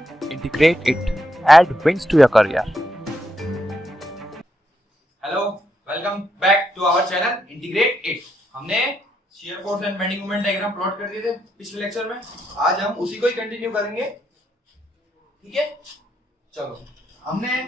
Integrate it. Add wings to your career. Hello, welcome back to our channel integrate it. हमने shear force and bending moment diagram plot कर दिए थे पिछले lecture में। आज हम उसी को ही कंटिन्यू करेंगे। ठीक है, चलो हमने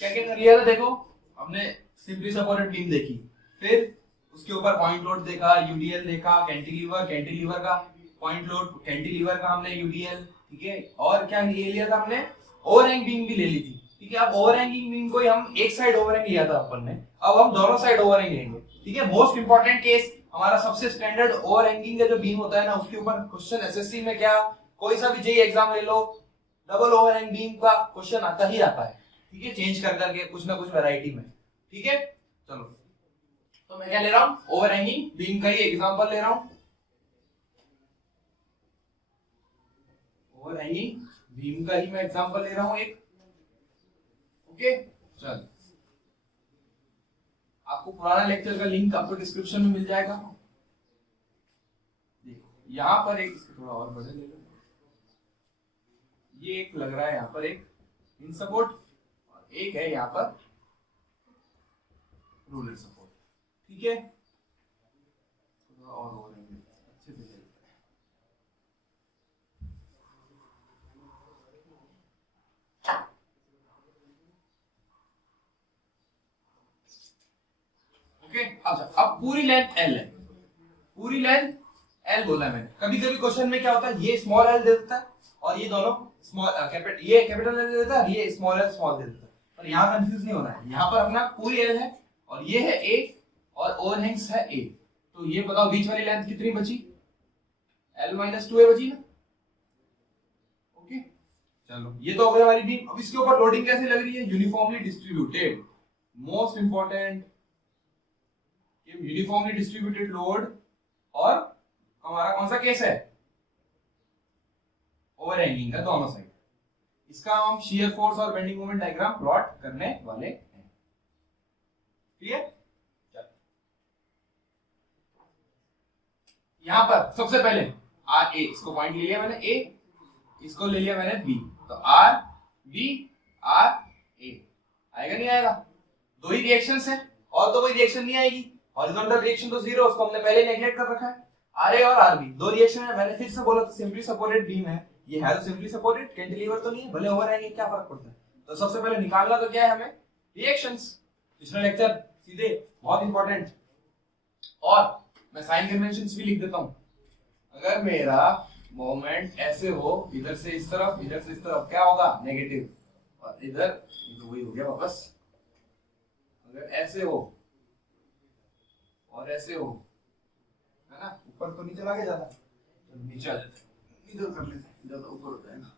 क्या क्या कर लिया था। देखो, हमने सिंपली सपोर्टेड बीम देखी, फिर उसके ऊपर पॉइंट लोड देखा, यूडीएल देखा, कैंटिलीवर का पॉइंट लोड, कैंटिलीवर का हमने यूडीएल। ठीक है, और क्या ले लिया था हमने, ओवरहैंग बीम भी ले ली थी। ठीक है, अब ओवरहैंगिंग बीम को हम एक साइड ओवरहैंग लिया था अपन ने, अब हम दोनों साइड ओवरहैंग लेंगे। ठीक है, मोस्ट इंपॉर्टेंट केस हमारा सबसे स्टैंडर्ड ओवरहैंगिंग का जो बीम होता है ना, उसके ऊपर क्वेश्चन एसएससी में क्या कोई सा भी जेईई एग्जाम ले लो, डबल ओवरहैंग बीम का क्वेश्चन आता ही आता है। ठीक है, चेंज कर करके कुछ ना कुछ वैरायटी में। ठीक है, चलो तो मैं क्या ले रहा हूं, ओवरहैंगिंग बीम का ही एग्जांपल ले रहा हूं। ओवरहैंगिंग बीम का ही मैं एग्जांपल ले रहा हूं एक। ओके, चल आपको पुराना लेक्चर का लिंक आपको डिस्क्रिप्शन में मिल जाएगा। देखो यहां पर एक, थोड़ा और बड़े ले लो, ये एक लग रहा है यहां पर एक इन सपोर्ट, और एक है यहां पर रूलर सपोर्ट। ठीक है, थोड़ा और हो रहे हैं अच्छे से ले लेते हैं। ओके, अच्छा अब पूरी लेंथ एल है, पूरी लेंथ एल बोला मैंने। कभी कभी क्वेश्चन में क्या होता है, ये स्मॉल एल दे देता है और ये दोनों स्मॉल ये कैपिटल एल दे देता है, ये स्मॉल एल स्मॉल दे देता है। और यहाँ कंफ्यूज नहीं होना है, यहाँ पर अपना पूरी एल है और ये है ए और ओवरहैंग्स है ए। तो ये बताओ बीच वाली लेंथ कितनी बची, एल माइनस 2a बची ना। ओके, चलो ये तो हो गई हमारी बीम। अब इसके ऊपर लोडिंग कैसे लग रही है, uniformly distributed. Most important, uniformly distributed load, और हमारा कौन सा केस है, ओवरहैंगिंग का दोनों साइड। इसका हम शियर फोर्स और बेंडिंग मोमेंट डायग्राम प्लॉट करने वाले हैं। क्लियर, यहां पर सबसे पहले आर ए, इसको पॉइंट ले लिया मैंने ए, इसको ले लिया मैंने बी, तो आर बी आर ए आएगा नहीं आएगा, दो ही रिएक्शंस है और तो कोई रिएक्शन नहीं आएगी। हॉरिजॉन्टल रिएक्शन तो जीरो, उसको हमने पहले नेगलेक्ट कर रखा है। आर ए और आर बी दो रिएक्शन है, मैंने फिर से बोला था सिंपली सपोर्टेड बीम है, ये है तो सिंपली सपोर्टेड, कैंटिलीवर तो नहीं है, भले ओवर आएंगे क्या फर्क पड़ता है। तो सबसे पहले निकालना तो क्या है हमें, रिएक्शंस। पिछला लेक्चर सीधे बहुत इंपॉर्टेंट। और मैं साइन कन्वेंशंस भी लिख देता हूं। अगर मेरा मोमेंट ऐसे हो, इधर से इस तरफ, इधर से इस तरफ, क्या होगा, नेगेटिव, और इधर तो वही हो गया वापस। अगर ऐसे हो और ऐसे हो, है ना, ऊपर तो नीचे लाके जाता, तो नीचे आ जाता है, इधर कर लेते हैं, ज्यादा ऊपर होता है ना।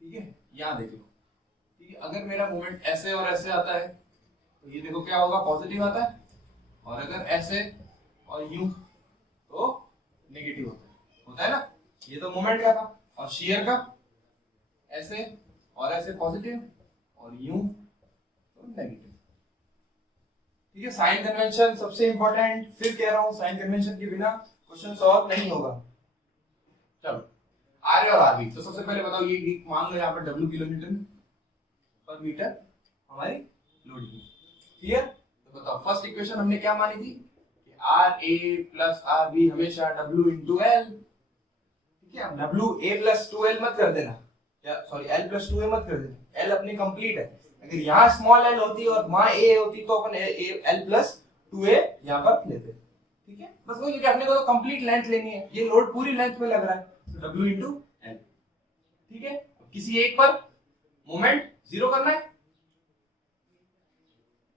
ठीक है, यहां देख लो। ठीक है, अगर मेरा मोमेंट ऐसे और ऐसे आता है तो ये देखो क्या होगा, पॉजिटिव आता है, और अगर ऐसे और यूं तो नेगेटिव होता है ना। ये तो मोमेंट का था, और शियर का ऐसे और ऐसे पॉजिटिव और यूं तो नेगेटिव। ठीक है, साइन कन्वेंशन सबसे इंपॉर्टेंट। फिर कह रहा हूं, साइन कन्वेंशन के बिना क्वेश्चन सॉल्व नहीं होगा। चलो आर ए और आर बी, तो सबसे पहले बताओ, ये मान लो यहाँ पर W किलोन्यूटन पर मीटर हमारी लोडिंग। क्लियर, तो बताओ फर्स्ट इक्वेशन हमने क्या मानी थी, R A plus R B हमेशा W इंटू एल। ठीक है, W a प्लस 2l मत कर देना, या सॉरी L प्लस 2a मत कर देना, L अपनी कंप्लीट है। अगर यहाँ स्मॉल l होती और वहां a होती तो अपन L प्लस 2a यहाँ पर लेते। ठीक है, बस वो क्योंकि अपने को तो कंप्लीट लेंथ लेनी है, ये लोड पूरी लेंथ पे लग रहा है, तो W इंटू एल। ठीक है, किसी एक पर मोमेंट जीरो करना है।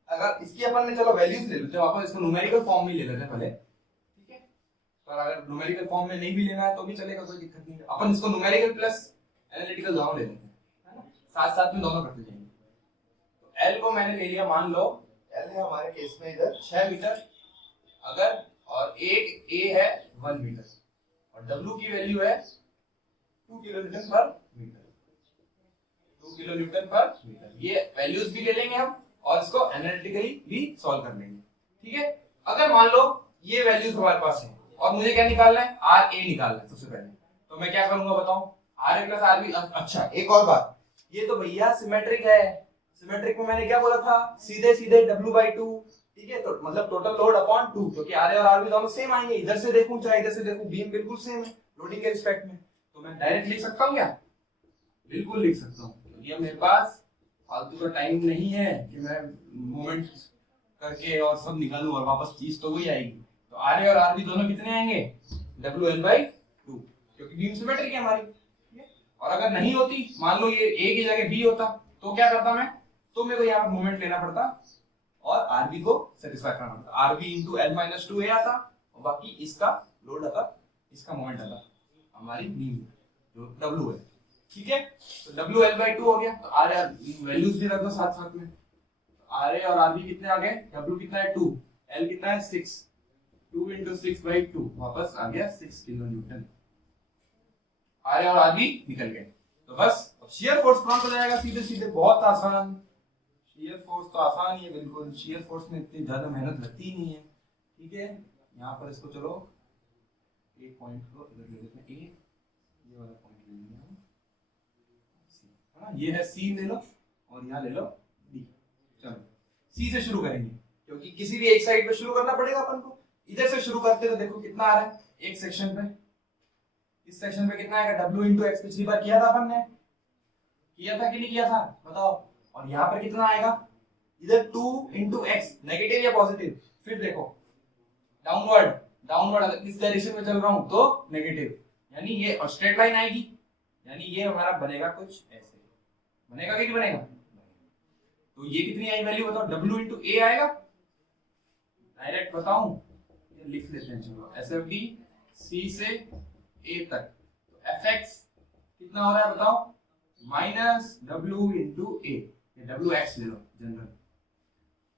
अगर इसकी अपन ने चलो वैल्यूज ले लेते हैं, अपन इसको न्यूमेरिकल फॉर्म में ले लेते हैं पहले। ठीक है, पर अगर न्यूमेरिकल फॉर्म में नहीं भी लेना है तो भी चलेगा, कोई दिक्कत नहीं है। अपन इसको न्यूमेरिकल प्लस एनालिटिकल दोनों ले लेते हैं, है ना, साथ साथ में दोनों करते जाएंगे। तो एल को मैंने ले लिया, मान लो एल है हमारे केस में इधर 6 मीटर अगर, और एक ए है 1 मीटर, और W की वैल्यू है 2 किलोन्यूटन पर मीटर, 2 किलोन्यूटन पर मीटर। ये वैल्यूज भी ले लेंगे हम और इसको एनालिटिकली भी सॉल्व कर लेंगे। ठीक है, अगर मान लो ये वैल्यूज हमारे पास है और मुझे क्या निकालना है, आर ए निकालना है सबसे पहले, तो मैं क्या करूंगा बताओ, R A plus R B. अच्छा एक और बात, ये तो भैया सिमेट्रिक है, सिमेट्रिक में मैंने क्या बोला था, सीधे सीधे W/2, ठीक है, तो मतलब टोटल लोड अपॉन 2, क्योंकि आर ए और आर बी दोनों सेम आएंगे, इधर से देखूं चाहे इधर से देखूं बीम बिल्कुल सेम है लोडिंग के रिस्पेक्ट में, तो मैं डायरेक्ट लिख सकता हूं क्या, बिल्कुल लिख सकता हूं, क्योंकि अब मेरे पास फालतू का टाइम नहीं है कि मैं मूवमेंट करके और सब निकालूं और वापस चीज तो वही आएगी। तो आर ए और आर बी दोनों कितने आएंगे, WL/2, क्योंकि बीम सिमेट्रिक है हमारी। और अगर नहीं होती, मान लो ये ए की जगह बी होता, तो क्या करता मैं, तो मेरे को यहाँ पर मूवमेंट लेना पड़ता और आरबी को सेटिस्फाई करना पड़ता, आरबी इंटू L-2A आता, और बाकी इसका लोड आता, इसका मूवमेंट आता हमारी बीम जो W है, ठीक है। तो WL/2 हो गया, तो आर वैल्यूज भी रख दो साथ साथ में, आर ए और आरबी कितने आ गए, W कितना है 2, L कितना है 6, 2 into 6/2 वापस आ गया 6 किलो न्यूटन। आर ए और आर बी निकल गए, तो बस अब शियर फोर्स कौन हो जाएगा, सीधे सीधे, बहुत आसान। शियर फोर्स तो आसान ही है बिल्कुल, शियर फोर्स में इतनी ज्यादा मेहनत लगती ही नहीं है, ठीक है। यहाँ पर इसको चलो एक पॉइंट को इधर ले लेते हैं, ए ये वाला पॉइंट ले लेंगे हम, है ना, ये है सी ले लो और यहाँ ले लो बी। चलो सी से शुरू करेंगे, क्योंकि किसी भी एक साइड पे शुरू करना पड़ेगा अपन को। इधर से शुरू करते तो देखो कितना आ रहा है एक सेक्शन पे, इस सेक्शन पे कितना आएगा, W इंटू एक्स, पिछली बार किया था अपन ने, किया था कि नहीं किया था बताओ। और यहाँ पर कितना आएगा, इधर 2 इंटू एक्स, नेगेटिव या पॉजिटिव, फिर देखो डाउनवर्ड, डाउनवर्ड अगर इस डायरेक्शन में चल रहा हूं तो नेगेटिव, यानी ये और स्ट्रेट लाइन आएगी, यानी ये हमारा बनेगा कुछ ऐसे, बनेगा कि नहीं बनेगा। तो ये कितनी आई वैल्यू बताओ, W इंटू ए आएगा, डायरेक्ट बताऊं, ये लिख लेते हैं चलो, SFD C से A तक, तो Fx कितना हो रहा है बताओ, minus W into A, WX ले लो जनरल,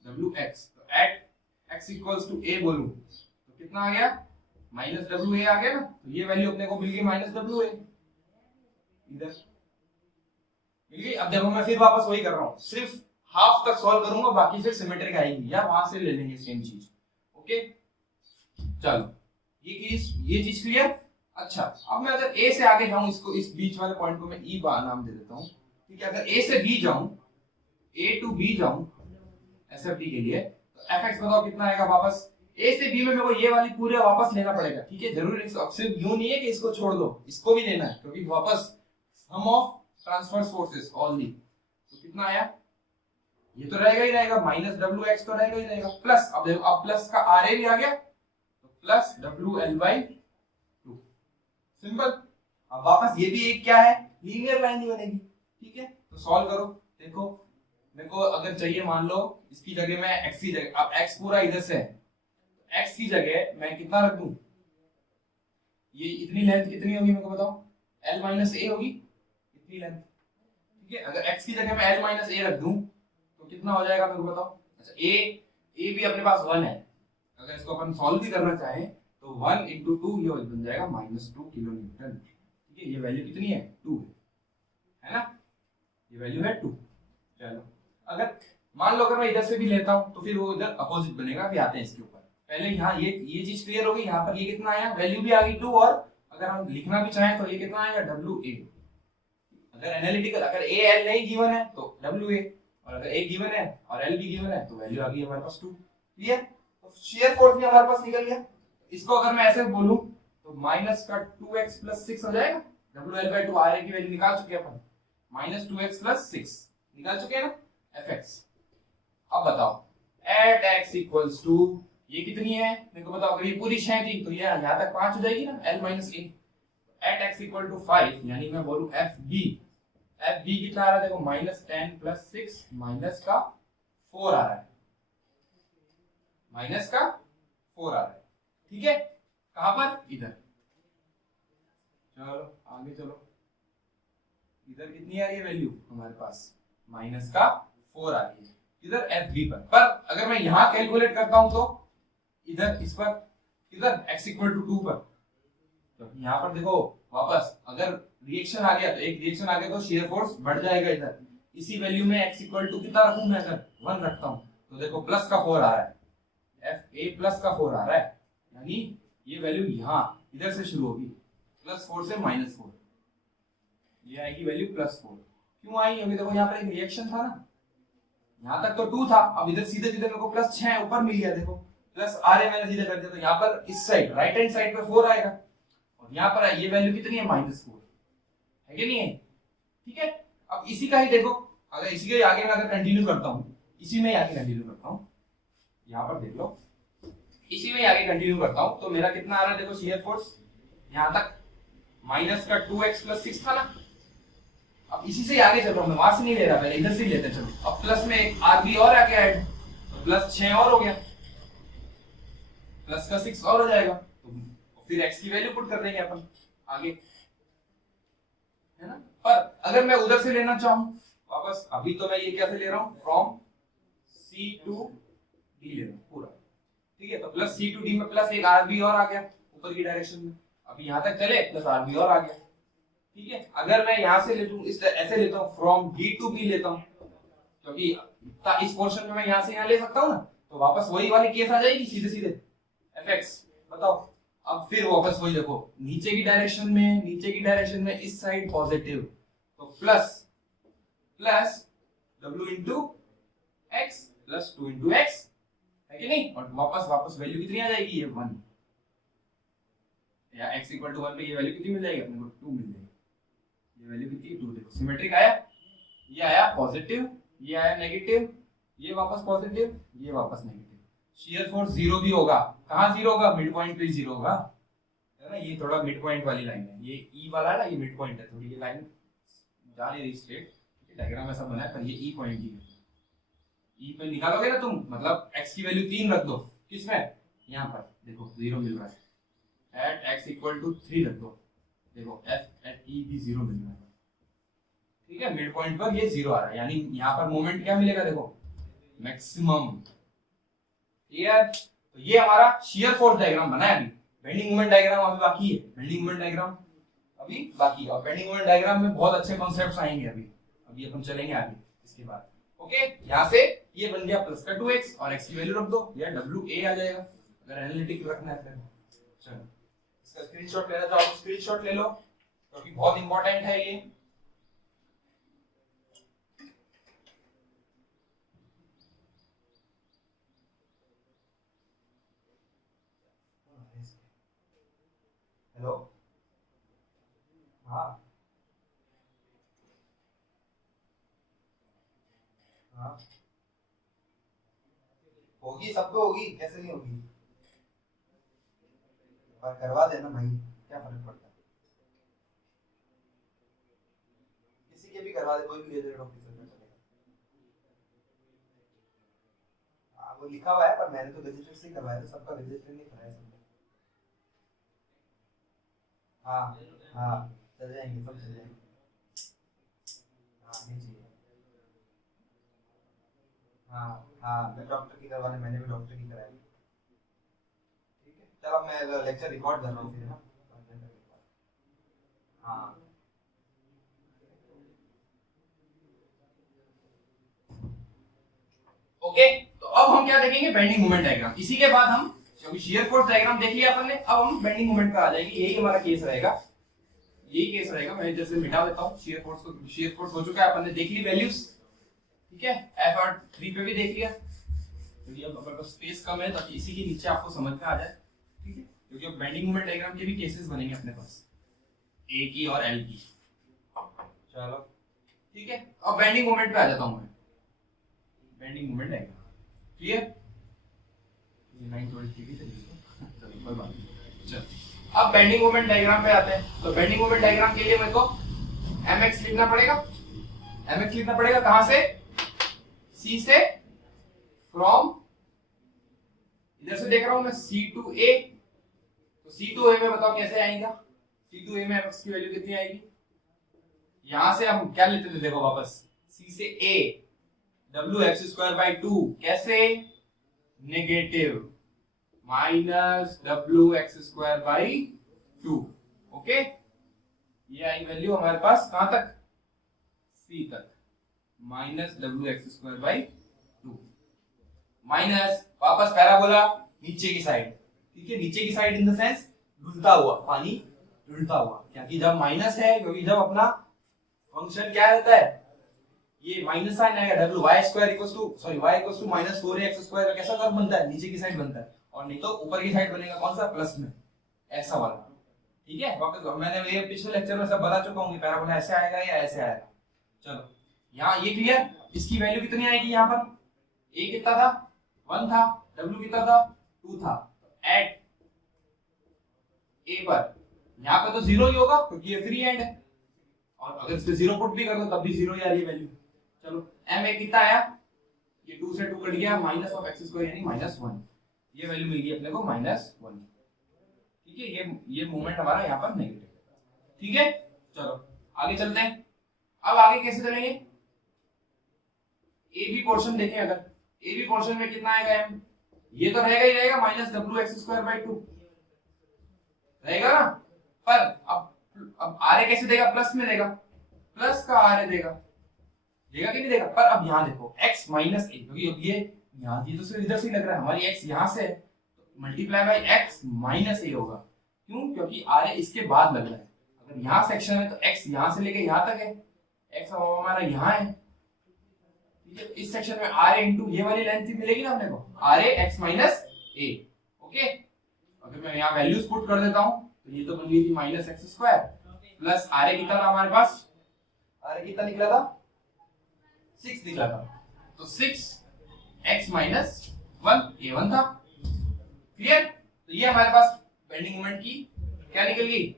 WX, तो at x equals to a बोलूं तो कितना आ गया, माइनस WA आ गया ना, तो ये वैल्यू अपने को मिल गई माइनस WA, इधर मिल गई। अब देखो मैं फिर वापस वही कर रहा हूं, सिर्फ हाफ तक सॉल्व करूंगा, बाकी फिर सिमेट्रिक आएगी या वहां से ले लेंगे सेम चीज, ओके। चलो ये चीज क्लियर। अच्छा अब मैं अगर A से आगे जाऊं, इसको इस बीच वाले पॉइंट को मैं E नाम दे देता हूं, ठीक है। अगर A से B जाऊं, A to B जाऊं SFD के लिए, तो Fx बताओ कितना आएगा वापस, A से B में मेरे को ये वाली पूरे वापस लेना पड़ेगा, ठीक है। जरूरी अब सिर्फ यूं नहीं है कि इसको छोड़ दो, इसको भी लेना है, क्योंकि वापस सम ऑफ ट्रांसवर्स फोर्सेस ओनली, तो कितना आया, ये तो रहेगा ही रहेगा, माइनस WX तो रहेगा ही रहेगा, प्लस अब देखो अब प्लस का RA भी आ गया, तो प्लस WL/2, सिंपल। अब वापस ये भी एक क्या है, लीनियर लाइन ही बनेगी, ठीक है। तो सॉल्व करो, देखो मेरे को अगर चाहिए, मान लो इसकी जगह मैं x की जगह, अब x पूरा इधर से है, तो x की जगह मैं कितना रख दूं, ये इतनी लेंथ कितनी होगी मेरे को बताओ, L-A होगी इतनी लेंथ, ठीक है। अगर x की जगह मैं L-A रख दूं तो कितना हो जाएगा मेरे को बताओ। अच्छा a भी अपने पास 1 है, अगर इसको अपन सॉल्व भी करना चाहें तो 1 into 2 ये बन जाएगा -2 किलो न्यूटन, ठीक है। ये वैल्यू कितनी है, 2 है ना, ये वैल्यू है 2। चलो अगर मान लो अगर मैं इधर से भी लेता हूं तो फिर वो इधर अपोजिट बनेगा, अभी आते हैं इसके ऊपर। पहले यहाँ ये चीज क्लियर हो गई, यहाँ पर ये कितना आया, वैल्यू भी आ गई 2, और अगर हम लिखना भी चाहें तो ये कितना आएगा, WA। अगर एनालिटिकल, अगर A L नहीं गिवन है तो WA, और अगर A गिवन है और L भी गिवन है तो वैल्यू आ गई हमारे पास 2, क्लियर। तो शियर फोर्स भी हमारे पास निकल गया। इसको अगर मैं ऐसे बोलूं तो माइनस का 2x + 6 हो जाएगा, WL/2 RA की वैल्यू निकाल चुके अपन, -2x + 6 निकाल चुके हैं ना, Fx। अब बताओ एट x इक्वल्स टू, ये कितनी है मेरे को बताओ, अगर ये पूरी 6 थी तो ये यहाँ तक 5 हो जाएगी ना, L-A। Eight x equal to 5, यानी मैं बोलूं FB कितना आ रहा है, देखो -10 + 6 माइनस का 4 आ रहा है, माइनस का 4 आ रहा है, ठीक है। कहां पर, इधर। चलो आगे चलो, इधर कितनी आ रही है वैल्यू हमारे पास, माइनस का 4 आ रही है इधर FB पर अगर मैं यहां कैलकुलेट करता हूं तो इधर इस पर, इधर x = 2 पर, तो यहां पर देखो वापस अगर रिएक्शन आ गया तो एक रिएक्शन आ गया तो शियर फोर्स बढ़ जाएगा इधर, इसी वैल्यू में x = कितना रखूं मैं, अगर 1 रखता हूं तो देखो प्लस का 4 आ रहा है, FA प्लस का 4 आ रहा है, यानी ये वैल्यू यहां इधर से शुरू होगी, +4 से -4, ये आएगी वैल्यू +4। क्यों आई? अभी देखो यहाँ पर एक रिएक्शन था ना, यहाँ तक तो 2 था, अब इधर सीधे सीधे मेरे को +6 ऊपर मिल गया, देखो प्लस आ रहे मैंने सीधे कर दिया, तो यहाँ पर इस साइड राइट हैंड साइड पे 4 आएगा, और यहाँ पर ये वैल्यू कितनी है? -4 है कि नहीं है? ठीक है, अब इसी का ही देखो, अगर इसी के आगे मैं अगर कंटिन्यू करता हूँ, इसी में आगे कंटिन्यू करता हूँ, यहाँ पर देख लो, इसी में आगे कंटिन्यू करता हूँ, तो मेरा कितना आ रहा है? देखो शियर फोर्स यहाँ तक -2x + 6 था ना, अब इसी से आगे चल रहा हूँ मैं, वहां से नहीं ले रहा, पहले इधर से ही लेते, चलो अब प्लस में एक आर और आ गया ऐड, तो +6 और हो गया, प्लस का 6 और हो जाएगा, तो फिर x की वैल्यू पुट कर देंगे अपन आगे, है ना। पर अगर मैं उधर से लेना चाहूं वापस, अभी तो मैं ये क्या से ले रहा हूं? फ्रॉम C to D ले रहा हूं पूरा, ठीक है, तो +C to D में प्लस एक RB और आ गया ऊपर की डायरेक्शन में, अभी यहां तक चले प्लस RB और आ गया, ठीक है। अगर मैं यहां से लेता हूं, इस ऐसे लेता हूं, फ्रॉम D to B लेता हूं, क्योंकि इस पोर्शन में मैं यहां से यहां ले सकता हूं ना, तो वापस वही वाली केस आ जाएगी सीधे सीधे fx। बताओ, अब फिर वापस वही देखो, नीचे की डायरेक्शन में इस साइड पॉजिटिव, तो plus w into x plus 2 into x, है कि नहीं, और वापस वैल्यू कितनी आ जाएगी? ये 1, या x = 1 पे ये वैल्यू कितनी मिल जाएगी अपने को? 2 मिल जाएगी, ये वैल्यू कितनी? 2। देखो सिमेट्रिक आया, ये आया पॉजिटिव, ये आया नेगेटिव, ये वापस पॉजिटिव, ये वापस नेगेटिव, शियर फोर्स 0 भी होगा, कहां 0 होगा? मिड पॉइंट पे 0 होगा, है ना, ये थोड़ा मिड पॉइंट वाली लाइन है, ये ई वाला है ना, ये मिड पॉइंट है, थोड़ी ये लाइन जा नहीं रही स्ट्रेट, डायग्राम ऐसा बना है, पर ये ई पॉइंट ही है, ई पे निकालोगे ना तुम, मतलब x की वैल्यू 3 रख दो, किसमें? यहाँ पर देखो 0 मिल रहा है, एट x = 3 रख दो, देखो f एट e भी 0 मिल रहा है, ठीक है, मिड पॉइंट पर ये 0 आ रहा है, यानी यहाँ पर मोमेंट क्या मिलेगा? देखो मैक्सिमम, क्लियर। तो ये हमारा शियर फोर्स डायग्राम बना है, अभी बेंडिंग मोमेंट डायग्राम अभी बाकी है, बेंडिंग मोमेंट डायग्राम अभी बाकी है, और बेंडिंग मोमेंट डायग्राम में बहुत अच्छे कॉन्सेप्ट्स आएंगे, अभी अपन चलेंगे आगे इसके बाद, ओके। यहाँ से ये बन गया प्लस का 2x, और x की वैल्यू रख दो, या WA आ जाएगा, अगर एनालिटिक रखना है फिर। चलो इसका स्क्रीनशॉट लेना चाहो तो स्क्रीनशॉट ले लो, क्योंकि बहुत इंपॉर्टेंट है ये। हेलो, हाँ हाँ, होगी, सब पे होगी, कैसे नहीं होगी, पर करवा देना भाई, क्या फर्क पड़ता है, किसी के भी करवा दे, कोई भी गेजेट ऑफिसर में चलेगा। हाँ वो लिखा हुआ है, पर मैंने तो गजेटेड से करवाया, तो सबका गजेटेड नहीं कराया सबने। हाँ हाँ, चल जाएंगे, सब चल जाएंगे, हाँ नहीं चाहिए, हाँ हाँ, मैं डॉक्टर की करवाने, मैंने भी डॉक्टर की कराई, ठीक है। चलो मैं लेक्चर रिकॉर्ड कर रहा हूँ फिर, है ना, हाँ ओके। तो अब हम क्या देखेंगे? Bending moment diagram. इसी के बाद हम, क्योंकि शियर फोर्स डायग्राम देख लिया अपन ने, अब हम बेंडिंग मोमेंट पर आ जाएंगे, यही हमारा केस रहेगा, यही केस रहेगा। मैं इधर से मिटा देता हूँ शियर फोर्स को, शियर फोर्स हो चुका है, अपन ने देख ली वैल्यूज, ठीक है, F और 3 पे भी देख लिया, क्योंकि अब अपने पास स्पेस कम है, ताकि इसी के नीचे आपको समझ में आ जाए, ठीक है, क्योंकि अब बेंडिंग मोमेंट डायग्राम के भी केसेस बनेंगे अपने पास, ए की और एल की। चलो ठीक है, अब बेंडिंग मोमेंट पे आ जाता हूं मैं, बेंडिंग मोमेंट डायग्राम क्लियर, ये 923 की चलिए, कोई बात नहीं। चलो अब बेंडिंग मोमेंट डायग्राम पे आते हैं। तो बेंडिंग मोमेंट डायग्राम के लिए मेरे को mx लिखना पड़ेगा, mx लिखना पड़ेगा कहां से? C से, फ्रॉम, इधर से देख रहा हूं मैं C to A, तो C to A में बताओ कैसे आएगा? C to A में mx की वैल्यू कितनी आएगी? यहां से हम क्या लेते थे, देखो वापस C से A, wx²/2, कैसे? Negative, minus wx²/2, okay. ये आई वैल्यू हमारे पास कहां तक? C तक, माइनस wx²/2, माइनस वापस पैराबोला नीचे की साइड, ठीक है, नीचे की साइड इन द सेंस डुलता हुआ, पानी डुलता हुआ, क्योंकि जब माइनस है, क्योंकि जब अपना फंक्शन क्या रहता है, ये माइनस साइन आएगा w y square equals to y equals to minus 4x square का कैसा कर्व बनता है, नीचे की साइड बनता है, और नहीं तो ऊपर की साइड बनेगा कौन सा, प्लस में, ऐसा वाला। ठीक है, वापस मैंने ये पिछले लेक्चर में सब बता चुका हूं कि पैराबोला ऐसे आएगा या ऐसे आएगा। चलो यहाँ ये क्लियर, इसकी वैल्यू कितनी आएगी, यहाँ पर a कितना था 1 था, w कितना था 2 था, एट a पर यहाँ पे तो 0 ही होगा क्योंकि ये फ्री एंड है, और अगर इस पे 0 पुट भी कर दो तब भी 0 ही आ रही है वैल्यू। चलो m a कितना आया, ये 2 से 2 कट गया, माइनस ऑफ x स्क्वायर यानी -1, ये वैल्यू मिल गई अपने को -1। ठीक है, ये मोमेंट हमारा यहाँ पर नेगेटिव है। ठीक है, चलो आगे चलते हैं। अब आगे कैसे चलेंगे, ए बी पोर्शन देखें, अगर ए बी पोर्शन में कितना आएगा m, ये तो रहेगा ही रहेगा -wx²/2 रहेगा ना, पर अब आर कैसे देगा, प्लस में देगा, प्लस का आर देगा कि नहीं देगा। पर अब यहाँ देखो x - a, क्योंकि ये यहाँ ये तो सिर्फ इधर से ही लग रहा है, हमारी x यहाँ से है तो मल्टीप्लाई बाय x - a होगा, क्यों, क्योंकि आर इसके बाद लग रहा है। अगर यहाँ सेक्शन है तो x यहाँ से लेके यहाँ तक है, x हमारा यहाँ है। ठीक है, इस सेक्शन में आर इंटू ये वाली लेंथ मिलेगी ना अपने को, आर x - a। ओके, अगर मैं यहाँ वैल्यूज पुट कर देता हूँ तो ये तो बन गई थी -x² प्लस आर कितना था हमारे पास, आर कितना निकला था 6 निकला था, तो 6x - 1 a1 था। क्लियर, तो ये हमारे पास बेंडिंग मोमेंट की क्या निकल गई,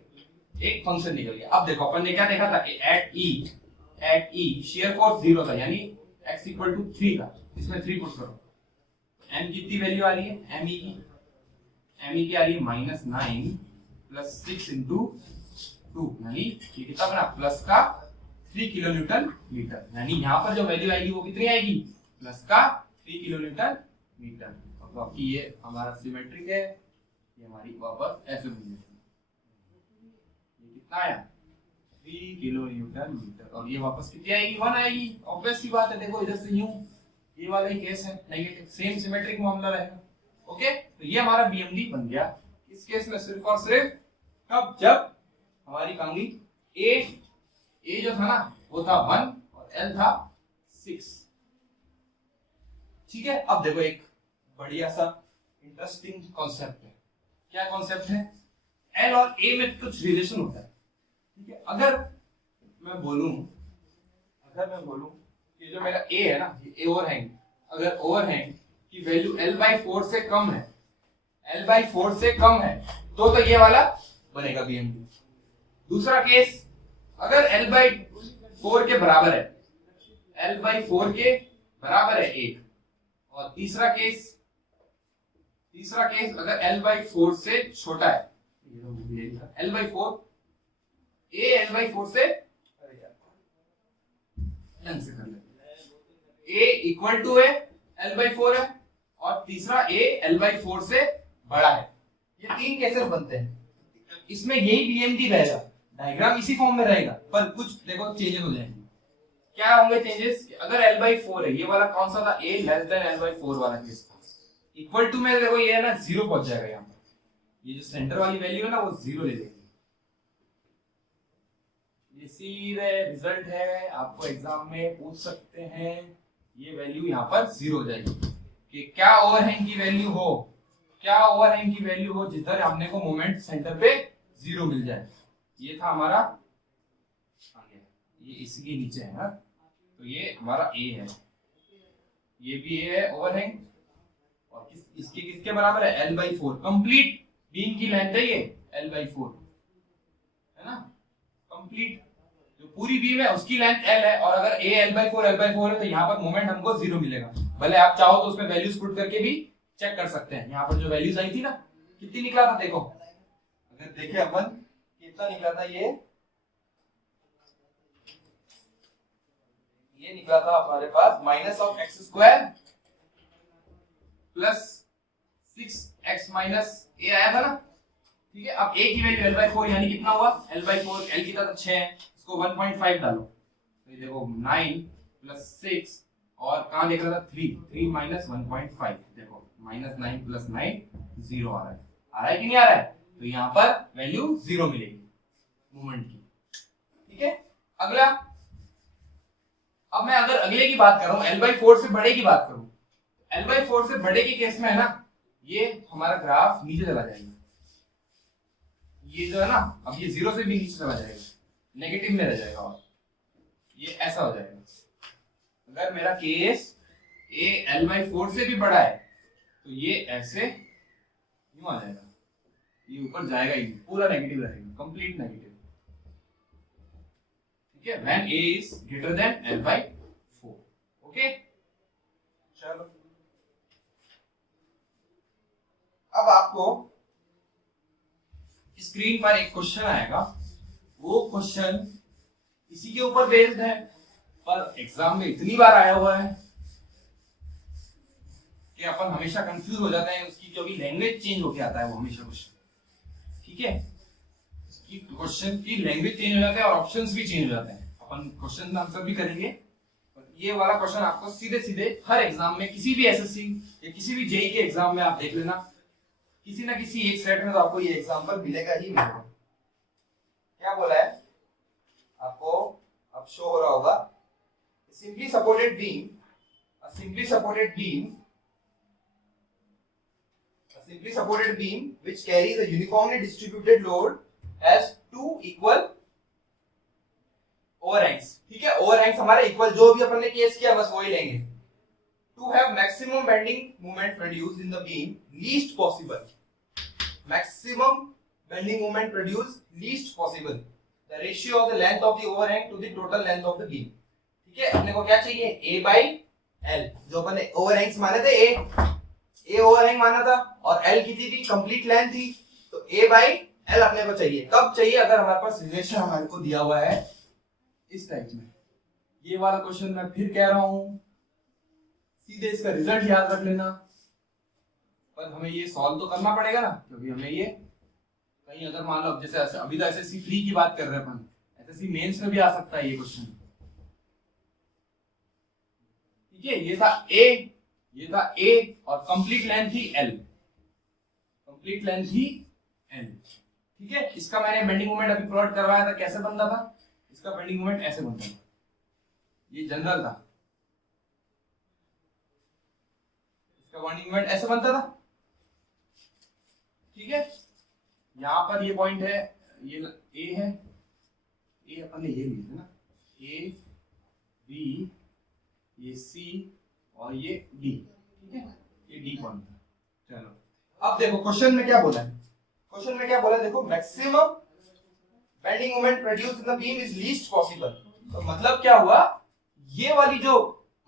एक फंक्शन निकल गया। अब देखो अपन ने क्या देखा था कि एट ई शियर फोर्स 0 था, यानी x = 3 था, इसमें 3 पुट करो, m कितनी वैल्यू आ रही है, me की आ रही है -9 + 6 × 2, यानी ये कितना बना, प्लस का 3 किलो न्यूटन मीटर, यानी यहाँ पर जो वैल्यू आएगी वो कितनी आएगी, प्लस का 3 किलो न्यूटन मीटर। अब बाकी ये हमारा सिमेट्रिक है, ये हमारी वापस ऐसे बन जाएगी, ये कितना आया 3 किलो न्यूटन मीटर, और ये वापस कितनी आएगी 1 आएगी। ऑब्वियस सी बात है, देखो इधर से यूं, ये वाला ही केस है, नेगेटिव, सेम सिमेट्रिक मामला रहेगा। ओके, तो ये हमारा बीएमडी बन गया इस केस में, सिर्फ और सिर्फ कब, जब हमारी कंघी ए जो था ना वो था 1 और एल था 6। ठीक है, अब देखो एक बढ़िया सा इंटरेस्टिंग कॉन्सेप्ट है। क्या कॉन्सेप्ट है, एल और ए में कुछ रिलेशन होता है। ठीक है, अगर मैं बोलूं कि जो मेरा ए है ना, ये ओवरहैंग, अगर ओवरहैंग की वैल्यू l/4 से कम है, l/4 से कम है तो ये वाला बनेगा बीएमडी। दूसरा केस, अगर l/4 के बराबर है, l/4 के बराबर है 1, और तीसरा केस अगर l/4 से छोटा है, l/4 a l/4 से, ढंग से कर लेते हैं, a इक्वल टू है l/4 है, और तीसरा a l/4 से बड़ा है। ये 3 केसेस बनते हैं, इसमें यही बीएमडी रहेगा, डायग्राम इसी फॉर्म में रहेगा, पर कुछ देखो चेंजेस हो जाएंगे। क्या होंगे चेंजेस, अगर l/4 है, ये वाला कौन सा था, a लेस देन l/4 वाला केस था, इक्वल टू में देखो ये है ना 0 पहुंच जाएगा, यहाँ पर ये जो सेंटर वाली वैल्यू है ना वो 0 ले लेगी। ये सीधे रिजल्ट है, आपको एग्जाम में पूछ सकते हैं, ये वैल्यू यहाँ पर 0 हो जाएगी। कि क्या ओवरहैंग की वैल्यू हो जिधर हमने को मोमेंट सेंटर पे 0 मिल जाए। ये था हमारा, ये इसके नीचे है ना, तो ये हमारा ए है, ये भी ए है ओवरहैंग, और इसके किसके बराबर है, l/4, कंप्लीट बीम की लेंथ है ये l/4 है ना, कंप्लीट जो पूरी बीम है उसकी लेंथ l है, और अगर a l/4 है तो यहाँ पर मोमेंट हमको 0 मिलेगा। भले आप चाहो तो उसमें वैल्यूज पुट करके भी चेक कर सकते हैं। यहाँ पर जो वैल्यूज आई थी ना, कितनी निकला था देखो, अगर देखे अपन कितना निकला था, ये निकला था हमारे पास -(x² + 6x - a आया था ना। ठीक है, अब a की वैल्यू l/4 यानी कितना हुआ, l/4 l की तरह 6 है, इसको 1.5 डालो, तो ये देखो 9 + 6, और कहां देख रहा था 3 - 1.5, देखो -9 + 9 0 आ रहा है कि नहीं आ रहा है, तो यहाँ पर वैल्यू 0 मिलेगी मोमेंट की। ठीक है, अगला अब मैं अगर अगले की बात करूं, L/4 से बड़े की बात करूं, L/4 से बड़े के केस में है ना, ये हमारा ग्राफ नीचे चला जाएगा, ये जो है ना, अब ये 0 से भी नीचे चला जाएगा, नेगेटिव में रह जाएगा, और ये ऐसा हो जाएगा। अगर मेरा केस A L/4 से भी बड़ा है तो ये ऐसे यूं आ जाएगा, ये ऊपर जाएगा ही नहीं, पूरा नेगेटिव रहेगा, कंप्लीट नेगेटिव। ठीक है, when A is greater than L/4। Okay, चलो अब आपको स्क्रीन पर एक क्वेश्चन आएगा, वो क्वेश्चन इसी के ऊपर बेस्ड है, पर एग्जाम में इतनी बार आया हुआ है कि अपन हमेशा कंफ्यूज हो जाते हैं उसकी, क्योंकि लैंग्वेज चेंज होके आता है वो हमेशा क्वेश्चन। ठीक है, क्वेश्चन की लैंग्वेज चेंज हो जाता है और ऑप्शंस भी चेंज हो जाते हैं। अपन क्वेश्चन आंसर भी करेंगे, पर ये वाला क्वेश्चन आपको सीधे सीधे हर एग्जाम में, किसी भी एसएससी या किसी भी जेईई के एग्जाम में आप देख लेना, किसी ना किसी एक सेट में तो आपको ये एग्जांपल मिलेगा ही मिलेगा। क्या बोला है आपको, अब शो हो रहा होगा, simply supported beam, simply supported beam which carries a uniformly distributed load has two equal overhangs। ठीक है, overhangs हमारे इक्वल, जो भी अपन ने केस किया बस वही लेंगे। To have maximum bending moment produced in the beam least possible, maximum bending moment produced least possible, the ratio of the length of the overhang to the total length of the beam। ठीक है, अपने को क्या चाहिए, A/L, जो अपन ने overhangs माने थे, A ओवरहैंग माना था और L कितनी थी, कंप्लीट लेंथ थी, तो A/L अपने को चाहिए। कब चाहिए, अगर हमारे पास रिलेशन हमारे को दिया हुआ है इस टाइप में। ये वाला क्वेश्चन मैं फिर कह रहा हूं, सीधे इसका रिजल्ट याद रख लेना, पर हमें ये सॉल्व तो करना पड़ेगा ना, क्योंकि हमें ये कहीं अगर मान लो, जैसे अभी तो एसएससी 3 की बात कर रहे हैं अपन, एसएससी मेंस में भी आ सकता है ये क्वेश्चन। ठीक है, ये था A और कंप्लीट लेंथ थी L, कंप्लीट लेंथ थी L। ठीक है, इसका मैंने बेंडिंग मोमेंट अभी प्लॉट करवाया था, कैसे बनता था, इसका बेंडिंग मोमेंट ऐसे बनता था, ये जनरल था, इसका बेंडिंग मोमेंट ऐसे बनता था। ठीक है, यहां पर ये पॉइंट है, ये A है, A अपन ने ये लिया था ना, A B, ये C और ये D। ठीक है, ये D पॉइंट था। चलो अब देखो क्वेश्चन में क्या बोला है, क्वेश्चन में क्या बोला है, देखो maximum bending moment produced in the beam is least possible. तो मतलब क्या हुआ, ये वाली जो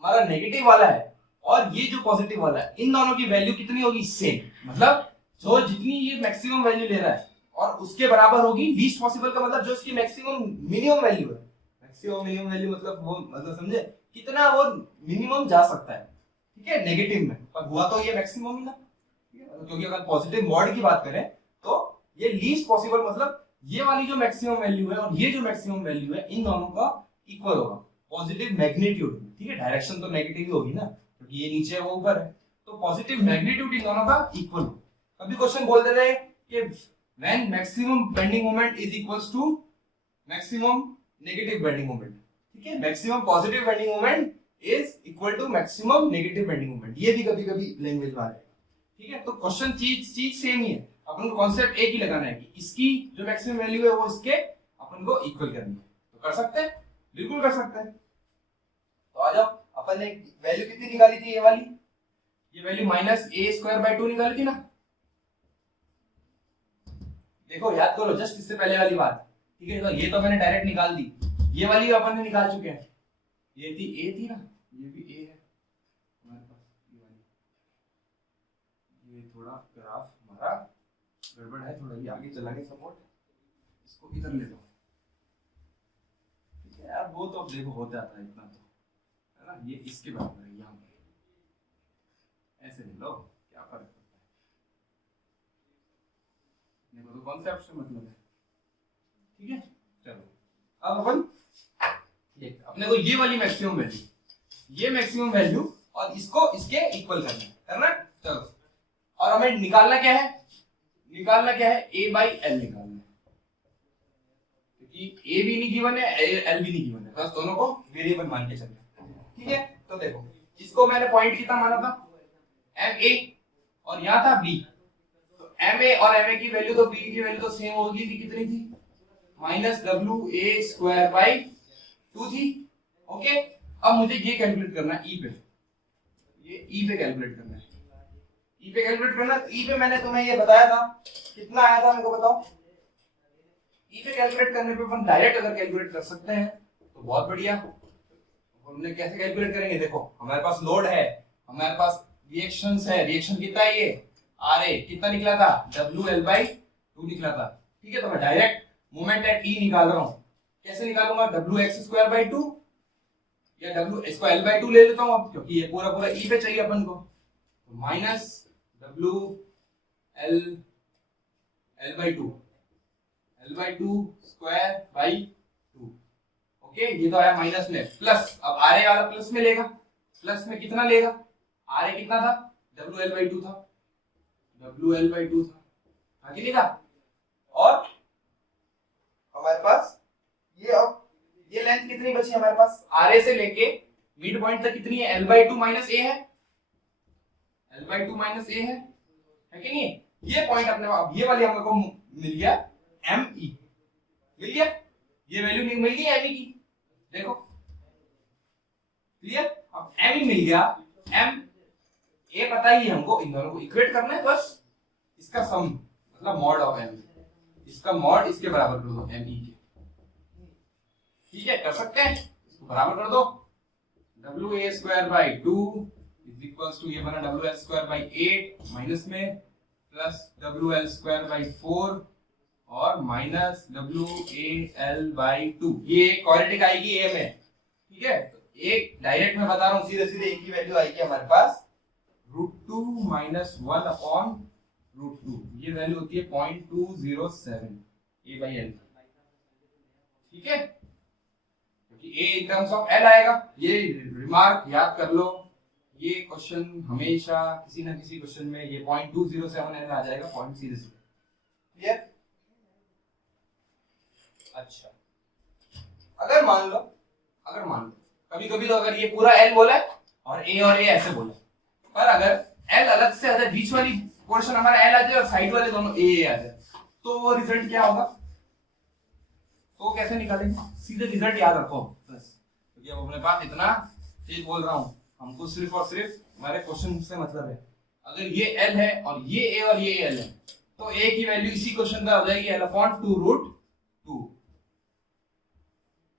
हमारा नेगेटिव वाला है और ये जो पॉजिटिव वाला है, इन दोनों की वैल्यू कितनी होगी, सेम। मतलब जो जितनी ये मैक्सिमम वैल्यू ले रहा है और उसके बराबर होगी लीस्ट पॉसिबल का मतलब जो इसकी मैक्सिमम मिनिमम वैल्यू है। मैक्सिमम मिनिमम वैल्यू मतलब वो, मतलब समझे कितना वो मिनिमम जा सकता है। ठीक है, नेगेटिव में, पर हुआ तो ये मैक्सिमम ही ना, क्योंकि अगर पॉजिटिव मॉड की बात करें तो ये लीस्ट पॉसिबल, मतलब ये वाली जो मैक्सिमम वैल्यू है और ये जो मैक्सिमम वैल्यू है, इन दोनों का इक्वल होगा पॉजिटिव मैग्नीट्यूड। ठीक है, डायरेक्शन तो नेगेटिव ही होगी ना, क्योंकि ये नीचे है वो ऊपर है, तो पॉजिटिव मैग्नीट्यूड इन दोनों का इक्वल हो। अभी क्वेश्चन बोल दे रहे हैं कि when maximum bending moment is equals to maximum negative bending moment. ठीक है, maximum positive bending moment is equal to maximum negative bending moment, ये भी कभी कभी लैंग्वेज में आ रहा है। ठीक है, तो क्वेश्चन चीज सेम ही है, अपन को कॉन्सेप्ट एक ही लगाना है कि इसकी जो मैक्सिमम वैल्यू है वो इसके अपन को इक्वल करनी है। तो कर सकते हैं, बिल्कुल कर सकते हैं। तो आ जाओ, अपन ने वैल्यू कितनी निकाली थी, ये वाली, ये वैल्यू -a²/2 निकाली थी ना। देखो याद करो जस्ट इससे पहले वाली बात। ठीक है, तो ये तो मैंने डायरेक्ट निकाल दी, ये वाली अपन ने निकाल चुके हैं, ये थी A थी ना, ये भी A है हमारे पास, ये वाली, ये थोड़ा ग्राफ हमारा गड़बड़ है, थोड़ा ये आगे चला गया सपोर्ट, इसको इधर ले लो। ठीक है यार, वो तो देखो हो जाता है इतना तो, है ना, ये इसके बराबर है, यहाँ पर ऐसे ले लो, क्या फर्क पड़ता है, देखो तो कॉन्सेप्ट से मतलब है। ठीक है, चलो अब अपन अपने को ये वाली मैक्सिमम वैल्यू, ये मैक्सिमम वैल्यू और इसको इसके इक्वल करना है। चलो, और हमें निकालना क्या है, A/L निकालना है, क्योंकि A भी नहीं गिवन है, L भी नहीं गिवन है, बस दोनों को वेरिएबल मान के चलना है। ठीक है, तो देखो इसको मैंने पॉइंट कितना माना था, एम ए, और यहाँ था बी, तो एम ए और एम ए की वैल्यू तो बी की वैल्यू तो सेम होगी थी, कितनी थी, minus W A square by 2 थी। ओके, अब मुझे ये कैलकुलेट करना है ई पे, ये ई पे कैलकुलेट करना है, ई पे कैलकुलेट करना। ई पे मैंने तुम्हें ये बताया था, कितना आया था मेरे को बताओ। ई पे कैलकुलेट करने पे अपन डायरेक्ट अगर कैलकुलेट कर सकते हैं तो बहुत बढ़िया। हमने कैसे कैलकुलेट करेंगे, देखो हमारे पास लोड है, हमारे पास रिएक्शंस है, रिएक्शन कितना है, ये आर ए कितना निकला था, डब्ल्यू एल बाई 2 निकला था। ठीक है, तो मैं डायरेक्ट मोमेंट एट ई निकाल रहा हूँ। कैसे निकालूंगा, डब्ल्यू एक्स स्क्वायर बाई 2 या डब्ल्यू इसको एल बाई 2 ले लेता हूँ अब, क्योंकि ये पूरा पूरा ई पे चाहिए अपन को, तो minus W L L by 2 square by 2। Okay, ये तो आया माइनस में, प्लस अब आर ए वाला प्लस में लेगा, प्लस में कितना लेगा, आर ए कितना था, डब्ल्यू एल बाई 2 था, डब्ल्यू एल बाई 2 था, आगे लिखा। और हमारे पास ये, अब ये लेंथ कितनी बची हमारे पास, आर ए से लेके मिड पॉइंट तक कितनी है, एल बाई 2 माइनस ए है, एल बाई 2 माइनस ए है कि नहीं। ये पॉइंट अपने, अब ये वाली हमको मिल गया एम ई, मिल गया, ये वैल्यू मिल गई एम ई की, देखो क्लियर। अब एम ई मिल गया, एम ए पता ही हमको, इन दोनों को इक्वेट करना है बस, इसका सम मतलब मॉड ऑफ एम, इसका मॉड इसके बराबर कर दो एम ई के। ठीक है, कर सकते हैं, इसको बराबर कर दो, W A square by 2 is equals to, ये बना W L square by 8 minus में plus W L square by 4 और minus W A L by 2। ये क्वाड्रेटिक आएगी ए में, ठीक है, तो एक डायरेक्ट मैं बता रहा हूँ, सीधे सीधे एक ही वैल्यू आएगी हमारे पास, √2 माइनस 1 अपॉन √2, ये वैल्यू होती है 0.207 ए बाई एल। ठीक है, क्योंकि ए इन टर्म्स ऑफ एल आएगा, ये रिमार्क याद कर लो, ये क्वेश्चन हमेशा किसी ना किसी क्वेश्चन में ये 0.207 एल आ जाएगा, पॉइंट सीधे सीधे। क्लियर। अच्छा, अगर मान लो कभी कभी तो अगर ये पूरा एल बोला है और ए ऐसे बोला, पर अगर एल अलग से आ जाए, बीच वाली पोर्शन हमारा एल आ जाए और साइड वाले दोनों ए आ जाए, तो वो रिजल्ट क्या होगा, तो कैसे निकालेंगे, सीधे रिजल्ट याद रखो बस, क्योंकि अब अपने पास इतना तेज बोल रहा हूं, हमको सिर्फ और सिर्फ हमारे क्वेश्चन से मतलब है। अगर ये एल है और ये ए एल है, तो ए की वैल्यू इसी क्वेश्चन का हो जाएगी एल अपॉन 2√2।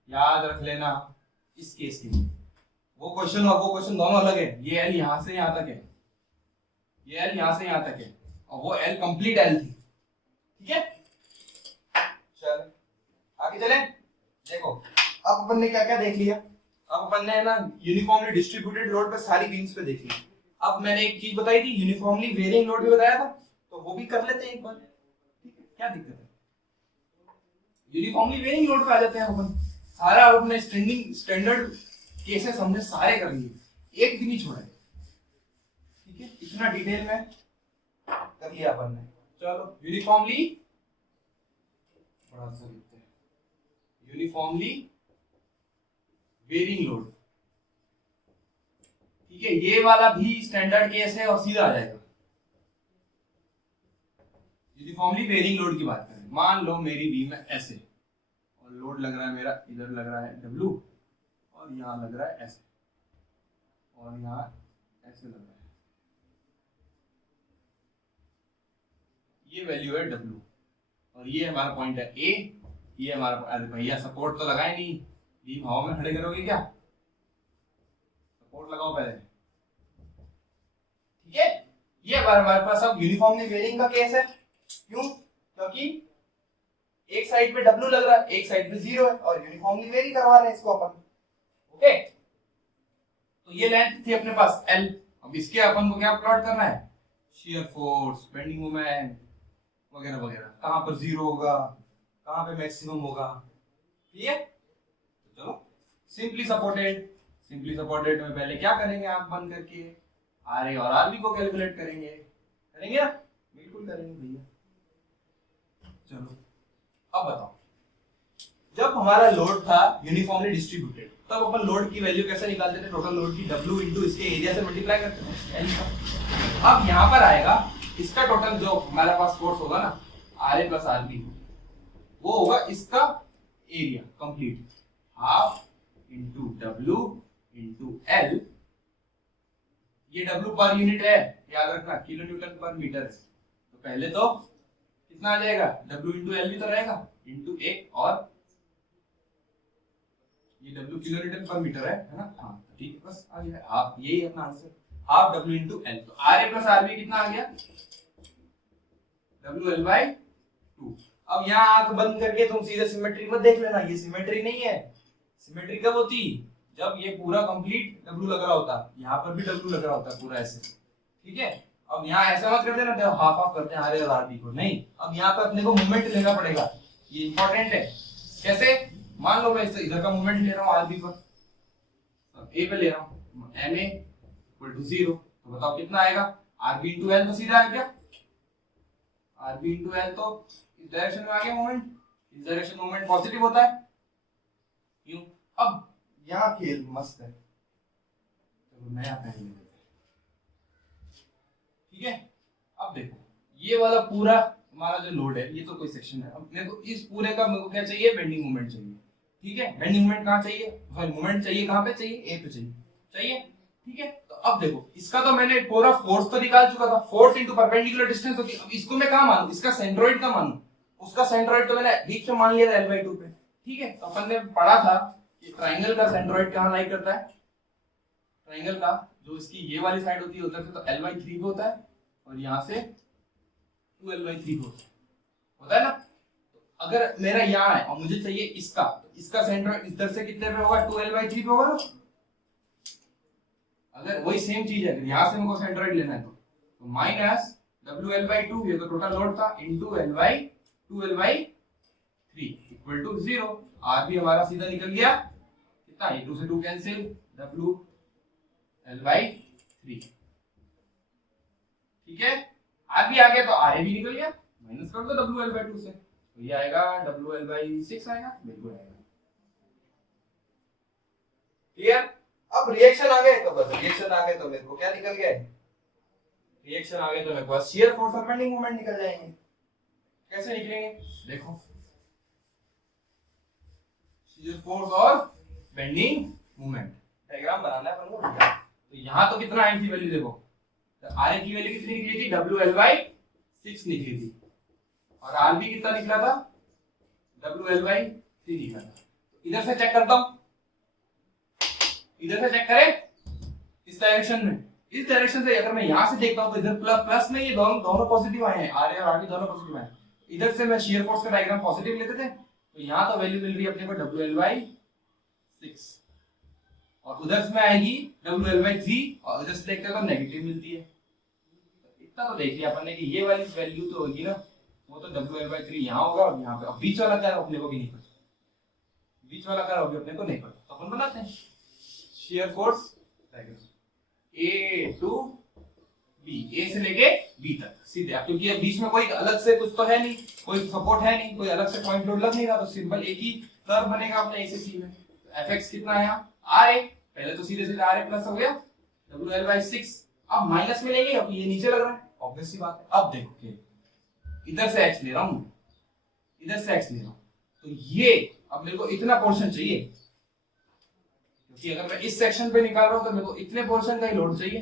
याद रख लेना इस केस के लिए, वो क्वेश्चन और वो क्वेश्चन दोनों अलग है, ये एल यहां से यहां तक है, ये एल यहां से यहां तक है, और वो एल कंप्लीट एल थी। ठीक है, चल आगे चलें। देखो अब अपन ने क्या क्या देख लिया, अब अपन ने ना यूनिफॉर्मली डिस्ट्रीब्यूटेड लोड पे सारी बीम्स पे देख लिया। अब मैंने एक चीज बताई थी, यूनिफॉर्मली वेरिंग लोड भी बताया था, तो वो भी कर लेते हैं एक बार। ठीक है, क्या दिक्कत है, यूनिफॉर्मली वेरिंग लोड पे आ जाते हैं अपन। सारा अपने स्टैंडर्ड केसेस हमने सारे कर लिए, एक भी नहीं छोड़ा। ठीक है, इतना डिटेल में कर लिया अपन ने। चलो यूनिफॉर्मली बड़ा सा लिखते हैं, यूनिफॉर्मली वेरिंग लोड। ठीक है, ये वाला भी स्टैंडर्ड केस है और सीधा आ जाएगा। यूनिफॉर्मली वेरिंग लोड की बात करें, मान लो मेरी बीम है ऐसे और लोड लग रहा है मेरा, इधर लग रहा है W और यहाँ लग रहा है ऐसे और यहाँ ऐसे लग रहा है, ये वैल्यू है W और ये हमारा पॉइंट है A, ये हमारा, अरे भैया सपोर्ट तो लगाए नहीं, बीम हवा में खड़े करोगे क्या, सपोर्ट लगाओ पहले। ठीक है, ये हमारे पास अब यूनिफॉर्मली वेरिंग का केस है। क्यों, क्योंकि एक साइड पे W लग रहा है, एक साइड पे 0 है और यूनिफॉर्मली वेरी करवा रहे हैं इसको अपन। ओके, तो ये लेंथ थी अपने पास L, अब इसके अपन को क्या प्लॉट करना है, शियर फोर्स, बेंडिंग मोमेंट वगैरह वगैरह, कहां पर 0 होगा, कहां पे मैक्सिमम होगा। ठीक है, तो चलो सिंपली सपोर्टेड में पहले क्या करेंगे, आंख बंद करके RA और RB को कैलकुलेट करेंगे ना, बिल्कुल करेंगे भैया। चलो अब बताओ, जब जब हमारा लोड था यूनिफॉर्मली डिस्ट्रीब्यूटेड, तब अपन लोड की वैल्यू कैसे निकालते थे? टोटल लोड की W इंटू इसके एरिया से मल्टीप्लाई करते थे L का। अब यहाँ पर आएगा इसका टोटल जो हमारे पास फोर्स होगा ना RA प्लस RB, वो होगा इसका area complete, half into W into L। ये W पर यूनिट है, याद रखना, किलो न्यूटन पर मीटर है। तो पहले तो कितना आ जाएगा? W इंटू L भी तो रहेगा, इंटू 1, और ये W किलो न्यूटन पर मीटर है ना? हाँ ठीक है, बस आ गया हाफ, यही अपना answer, half W into L। तो RA प्लस RB कितना आ गया? WL/2। अब यहाँ आंख बंद करके तुम सीधे सिमेट्री मत देख लेना, ये सिमेट्री नहीं है। सिमेट्री कब होती? जब ये पूरा कंप्लीट W लग रहा होता, यहाँ पर भी W लग रहा होता पूरा ऐसे, ठीक है। अब यहाँ ऐसा मत कर देना हाफ हाफ करते हैं RA और RB को, नहीं, अब यहाँ पर अपने को मूवमेंट लेना पड़ेगा, ये इंपॉर्टेंट है। कैसे? मान लो मैं इधर का मूवमेंट ले रहा हूँ RB पर, A पे ले रहा हूँ, MA = 0, तो बताओ कितना आएगा? RB इंटू L तो सीधा आ गया, RB इंटू L तो इस डायरेक्शन में आ गया मूवमेंट, इस डायरेक्शन मूवमेंट पॉजिटिव होता है, क्यों? अब यहाँ खेल मस्त है, चलो नया पेन ले लेते हैं, ठीक है। अब देखो ये वाला पूरा हमारा जो लोड है, ये तो कोई सेक्शन है, अब मेरे को इस पूरे का मेरे को क्या चाहिए? बेंडिंग मोमेंट चाहिए, ठीक है। बेंडिंग मोमेंट कहाँ चाहिए? भाई मोमेंट चाहिए कहाँ पे? चाहिए A पे चाहिए, ठीक है। तो अब देखो इसका तो मैंने पूरा फोर्स तो निकाल चुका था, फोर्स इनटू परपेंडिकुलर डिस्टेंस होती है। अब इसको मैं कहाँ मानूं? इसका सेंट्रोइड का मानूं? उसका सेंट्रोइड तो मैंने बीच में मान लिया था L/2 पे, ठीक है। तो अपन ने पढ़ा था कि ट्रायंगल का सेंट्रोइड कहाँ लाई करता है? ट्रायंगल का जो इसकी ये वाली साइड होती है उधर से तो L/3 पे होता है, और यहाँ से 2L/3 होता है ना। तो अगर मेरा यहाँ है और मुझे चाहिए इसका, तो इसका सेंट्रोइड इधर से कितने पे होगा? 2L/3 पे होगा ना। अगर वही सेम चीज है, अगर यहाँ से मेरे को सेंट्रोइड लेना है तो माइनस WL/2, ये तो टोटल लोड था, into L/2L/3 equal to 0। R भी हमारा सीधा निकल गया, कितना? ये 2 से 2 कैंसिल, WL/3, ठीक है। R भी आ गया तो RA भी निकल गया, माइनस कर दो WL/2 से, तो ये आएगा WL/6 आएगा, बिल्कुल आएगा, क्लियर। अब रिएक्शन आ गए तो बस, रिएक्शन आ गए तो मेरे को क्या निकल गया? रिएक्शन आ गए तो मेरे पास शियर फोर्स और बेंडिंग मोमेंट निकल जाएंगे। कैसे निकलेंगे? देखो, शियर फोर्स और बेंडिंग मोमेंट डायग्राम बनाना है अपन को। तो यहाँ तो कितना आई थी वैल्यू? देखो तो RA की वैल्यू कितनी निकली थी? WL/6 निकली थी, और RB कितना निकला था? WL/3 निकला था। इधर से चेक करता हूं, इधर से चेक करें, इस डायरेक्शन में, इस डायरेक्शन से अगर मैं यहां से देखता हूं तो इधर प्लस में ये दोनों पॉजिटिव आए हैं, RA और RB दोनों पॉजिटिव आए हैं। इधर से मैं शियर फोर्स का डायग्राम पॉजिटिव लेते थे, तो यहां तो वैल्यू मिल रही है अपने को WL/6, और उधर से आएगी WL/3, और इधर से देखते हैं तो नेगेटिव मिलती है। इतना तो देख लिया अपन ने कि ये वाली वैल्यू तो होगी ना, वो तो WL/3 यहाँ होगा, और यहाँ पे अब बीच वाला कर्व अपने को भी नहीं पता, बीच वाला कर्व भी अपने को नहीं पता, तो अपन बनाते हैं shear force diagram A to B, A से लेके B तक सीधे, क्योंकि अब बीच में कोई अलग से कुछ तो है नहीं, कोई सपोर्ट है नहीं, कोई अलग से पॉइंट लोड लग नहीं रहा, तो सिंपल एक ही कर्व बनेगा अपने A से C में। Fx कितना है यहाँ? RA, पहले तो सीधे सीधे RA प्लस हो गया WL/6, अब माइनस में लेंगे, अब ये नीचे लग रहा है, ऑब्वियस सी बात है। अब देखो इधर से x ले रहा हूं, इधर से x ले रहा हूं, तो ये अब मेरे को इतना पोर्शन चाहिए, क्योंकि अगर मैं इस सेक्शन पे निकाल रहा हूं तो मेरे को इतने पोर्शन का ही लोड चाहिए।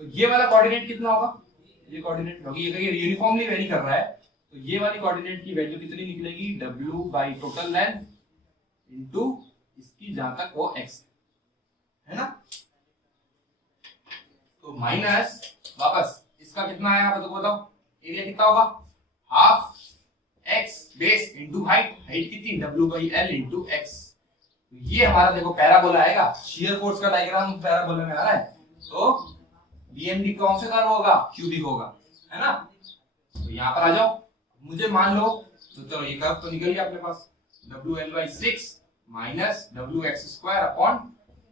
तो ये वाला कोऑर्डिनेट कितना होगा? ये कोऑर्डिनेट, क्योंकि ये यूनिफॉर्मली वेरी कर रहा है, तो ये वाली कोऑर्डिनेट की वैल्यू कितनी निकलेगी? W by total length into इसकी जहां तक वो x है ना, तो माइनस वापस इसका कितना आया तो बताओ, एरिया कितना होगा? Half x base into height, height कितनी? W/L into x। ये हमारा देखो पैराबोला आएगा, शियर फोर्स का डायग्राम पैराबोला में आ रहा है, तो BMD कौन से कर्व होगा? क्यूबिक होगा, है ना। तो यहाँ पर आ जाओ, मुझे मान लो तो चलो ये कर्व तो निकल गया अपने पास, WL/6 minus WX² upon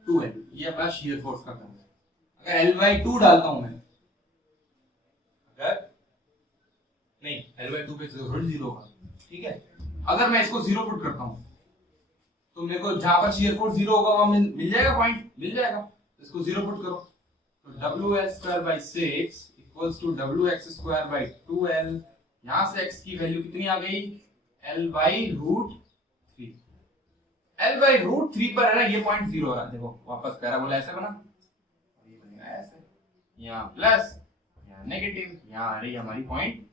2L, ये अपना शियर फोर्स का कर्व है। अगर L/2 डालता हूं मैं, अगर नहीं L/2 पे जरूर 0 होगा, ठीक है, अगर मैं इसको 0 पुट करता हूं तो मेरे को जहां पर शियर फोर्स 0 होगा वहां मिल जाएगा, पॉइंट मिल जाएगा। तो इसको 0 पुट करो तो WL²/6 इक्वल्स टू WX²/2L। यहां से x की वैल्यू कितनी आ गई, L/√3। L/√3 पर है ना ये पॉइंट 0 हो रहा है। देखो वापस पैराबोला ऐसे बना, ये बनेगा ऐसे, यहाँ प्लस यहाँ नेगेटिव, यहाँ आ रही हमारी पॉइंट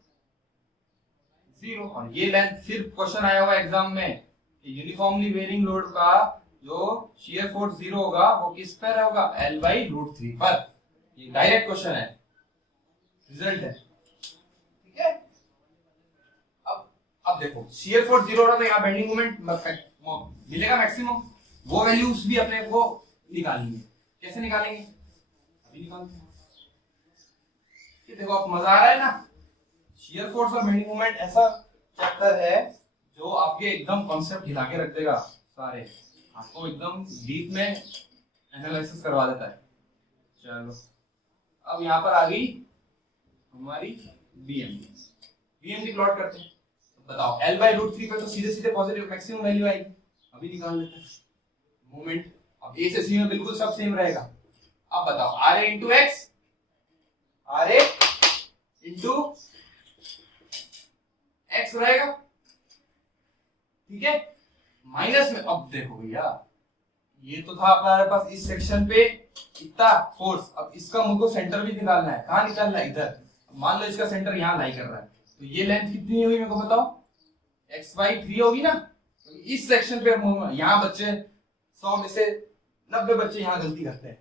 0। और ये लेंथ सिर्फ क्वेश्चन आया हुआ एग्जाम में, यूनिफॉर्मली वेरिंग लोड का जो शियर फोर्स 0 होगा वो किस पर होगा, L/√3 पर। ये डायरेक्ट क्वेश्चन है, रिजल्ट है, ठीक है। अब देखो शियर फोर्स 0 हो रहा था, यहाँ बेंडिंग मोमेंट मिलेगा मैक्सिमम, वो वैल्यूज भी अपने को निकालेंगे। कैसे निकालेंगे, अभी निकालते हैं। ये देखो अब मजा आ रहा है ना, शियर फोर्स और बेंडिंग मोमेंट ऐसा चैप्टर है जो आपके एकदम कॉन्सेप्ट हिला के रख देगा, सारे आपको एकदम डीप में एनालिसिस करवा देता है। चलो अब यहाँ पर आ गई हमारी BMD प्लॉट करते हैं। तो बताओ L/√3 पे तो सीधे सीधे पॉजिटिव मैक्सिमम वैल्यू आएगी, अभी निकाल लेते हैं मोमेंट। अब A से C में बिल्कुल सब सेम रहेगा। अब बताओ RA into x, RA into x रहेगा, ठीक है। माइनस में अब देखो भैया, ये तो था हमारे पास इस सेक्शन पे इतना फोर्स, अब इसका मुझको सेंटर भी निकालना है। कहाँ निकालना है, इधर। मान लो इसका सेंटर यहाँ लाई कर रहा है, तो ये लेंथ कितनी हुई मेरे को बताओ, x/3 होगी ना। तो इस सेक्शन पे यहाँ बच्चे 100 में से 90 बच्चे यहाँ गलती करते हैं।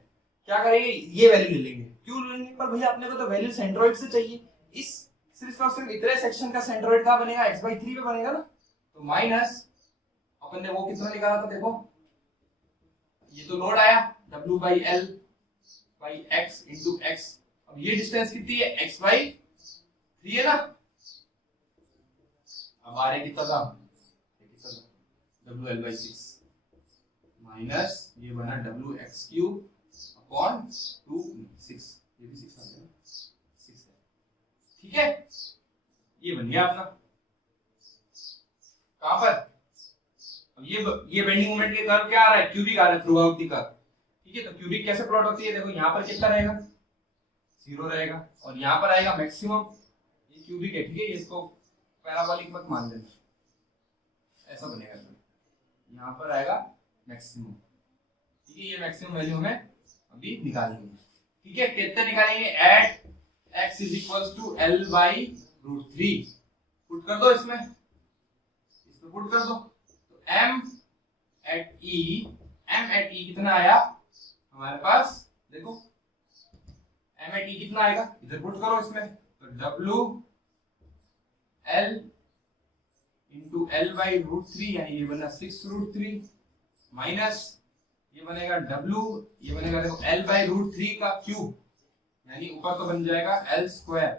क्या करेंगे, ये वैल्यू ले लेंगे। क्यों लेंगे, पर भैया अपने को तो वैल्यू सेंट्रोइड से चाहिए। इस सिर्फ और सिर्फ इतने सेक्शन का सेंट्रोइड कहाँ बनेगा, x/3 पे बनेगा ना। तो माइनस अपन ने वो कितना निकाला था, देखो ये तो लोड आया W/L/x इंटू एक्स। अब ये डिस्टेंस कितनी है, x/3 है ना। अब आ रहे कितना था, WL/6 माइनस ये बना WX³ अपॉन 2 6, ये भी 6 आ गया, 6 है, ठीक है। ये बन गया आपका, कहां पर, अब ये बेंडिंग मोमेंट के कर्व क्या आ रहा है, क्यूबिक आ रहा है थ्रू आउट द कर्व, ठीक है। तो क्यूबिक कैसे प्लॉट होती है, देखो यहाँ पर कितना रहेगा, 0 रहेगा, और यहाँ पर आएगा मैक्सिमम। ये क्यूबिक है, ठीक है, इसको पैराबोलिक मत मान लेना, ऐसा बनेगा। तो यहाँ पर आएगा मैक्सिमम, ठीक है। ये मैक्सिमम वैल्यू हमें अभी निकालेंगे, ठीक है। कितने निकालेंगे, at x is equals to L/√3 put कर दो, इसमें पुट कर दो। तो m एट e कितना आया हमारे पास, देखो m एट e कितना आएगा, इधर पुट करो इसमें। तो WL इंटू L/√3 यानी ये बना 6√3 माइनस ये बनेगा W, ये बनेगा देखो L/√3 का क्यूब, यानी ऊपर तो बन जाएगा L²,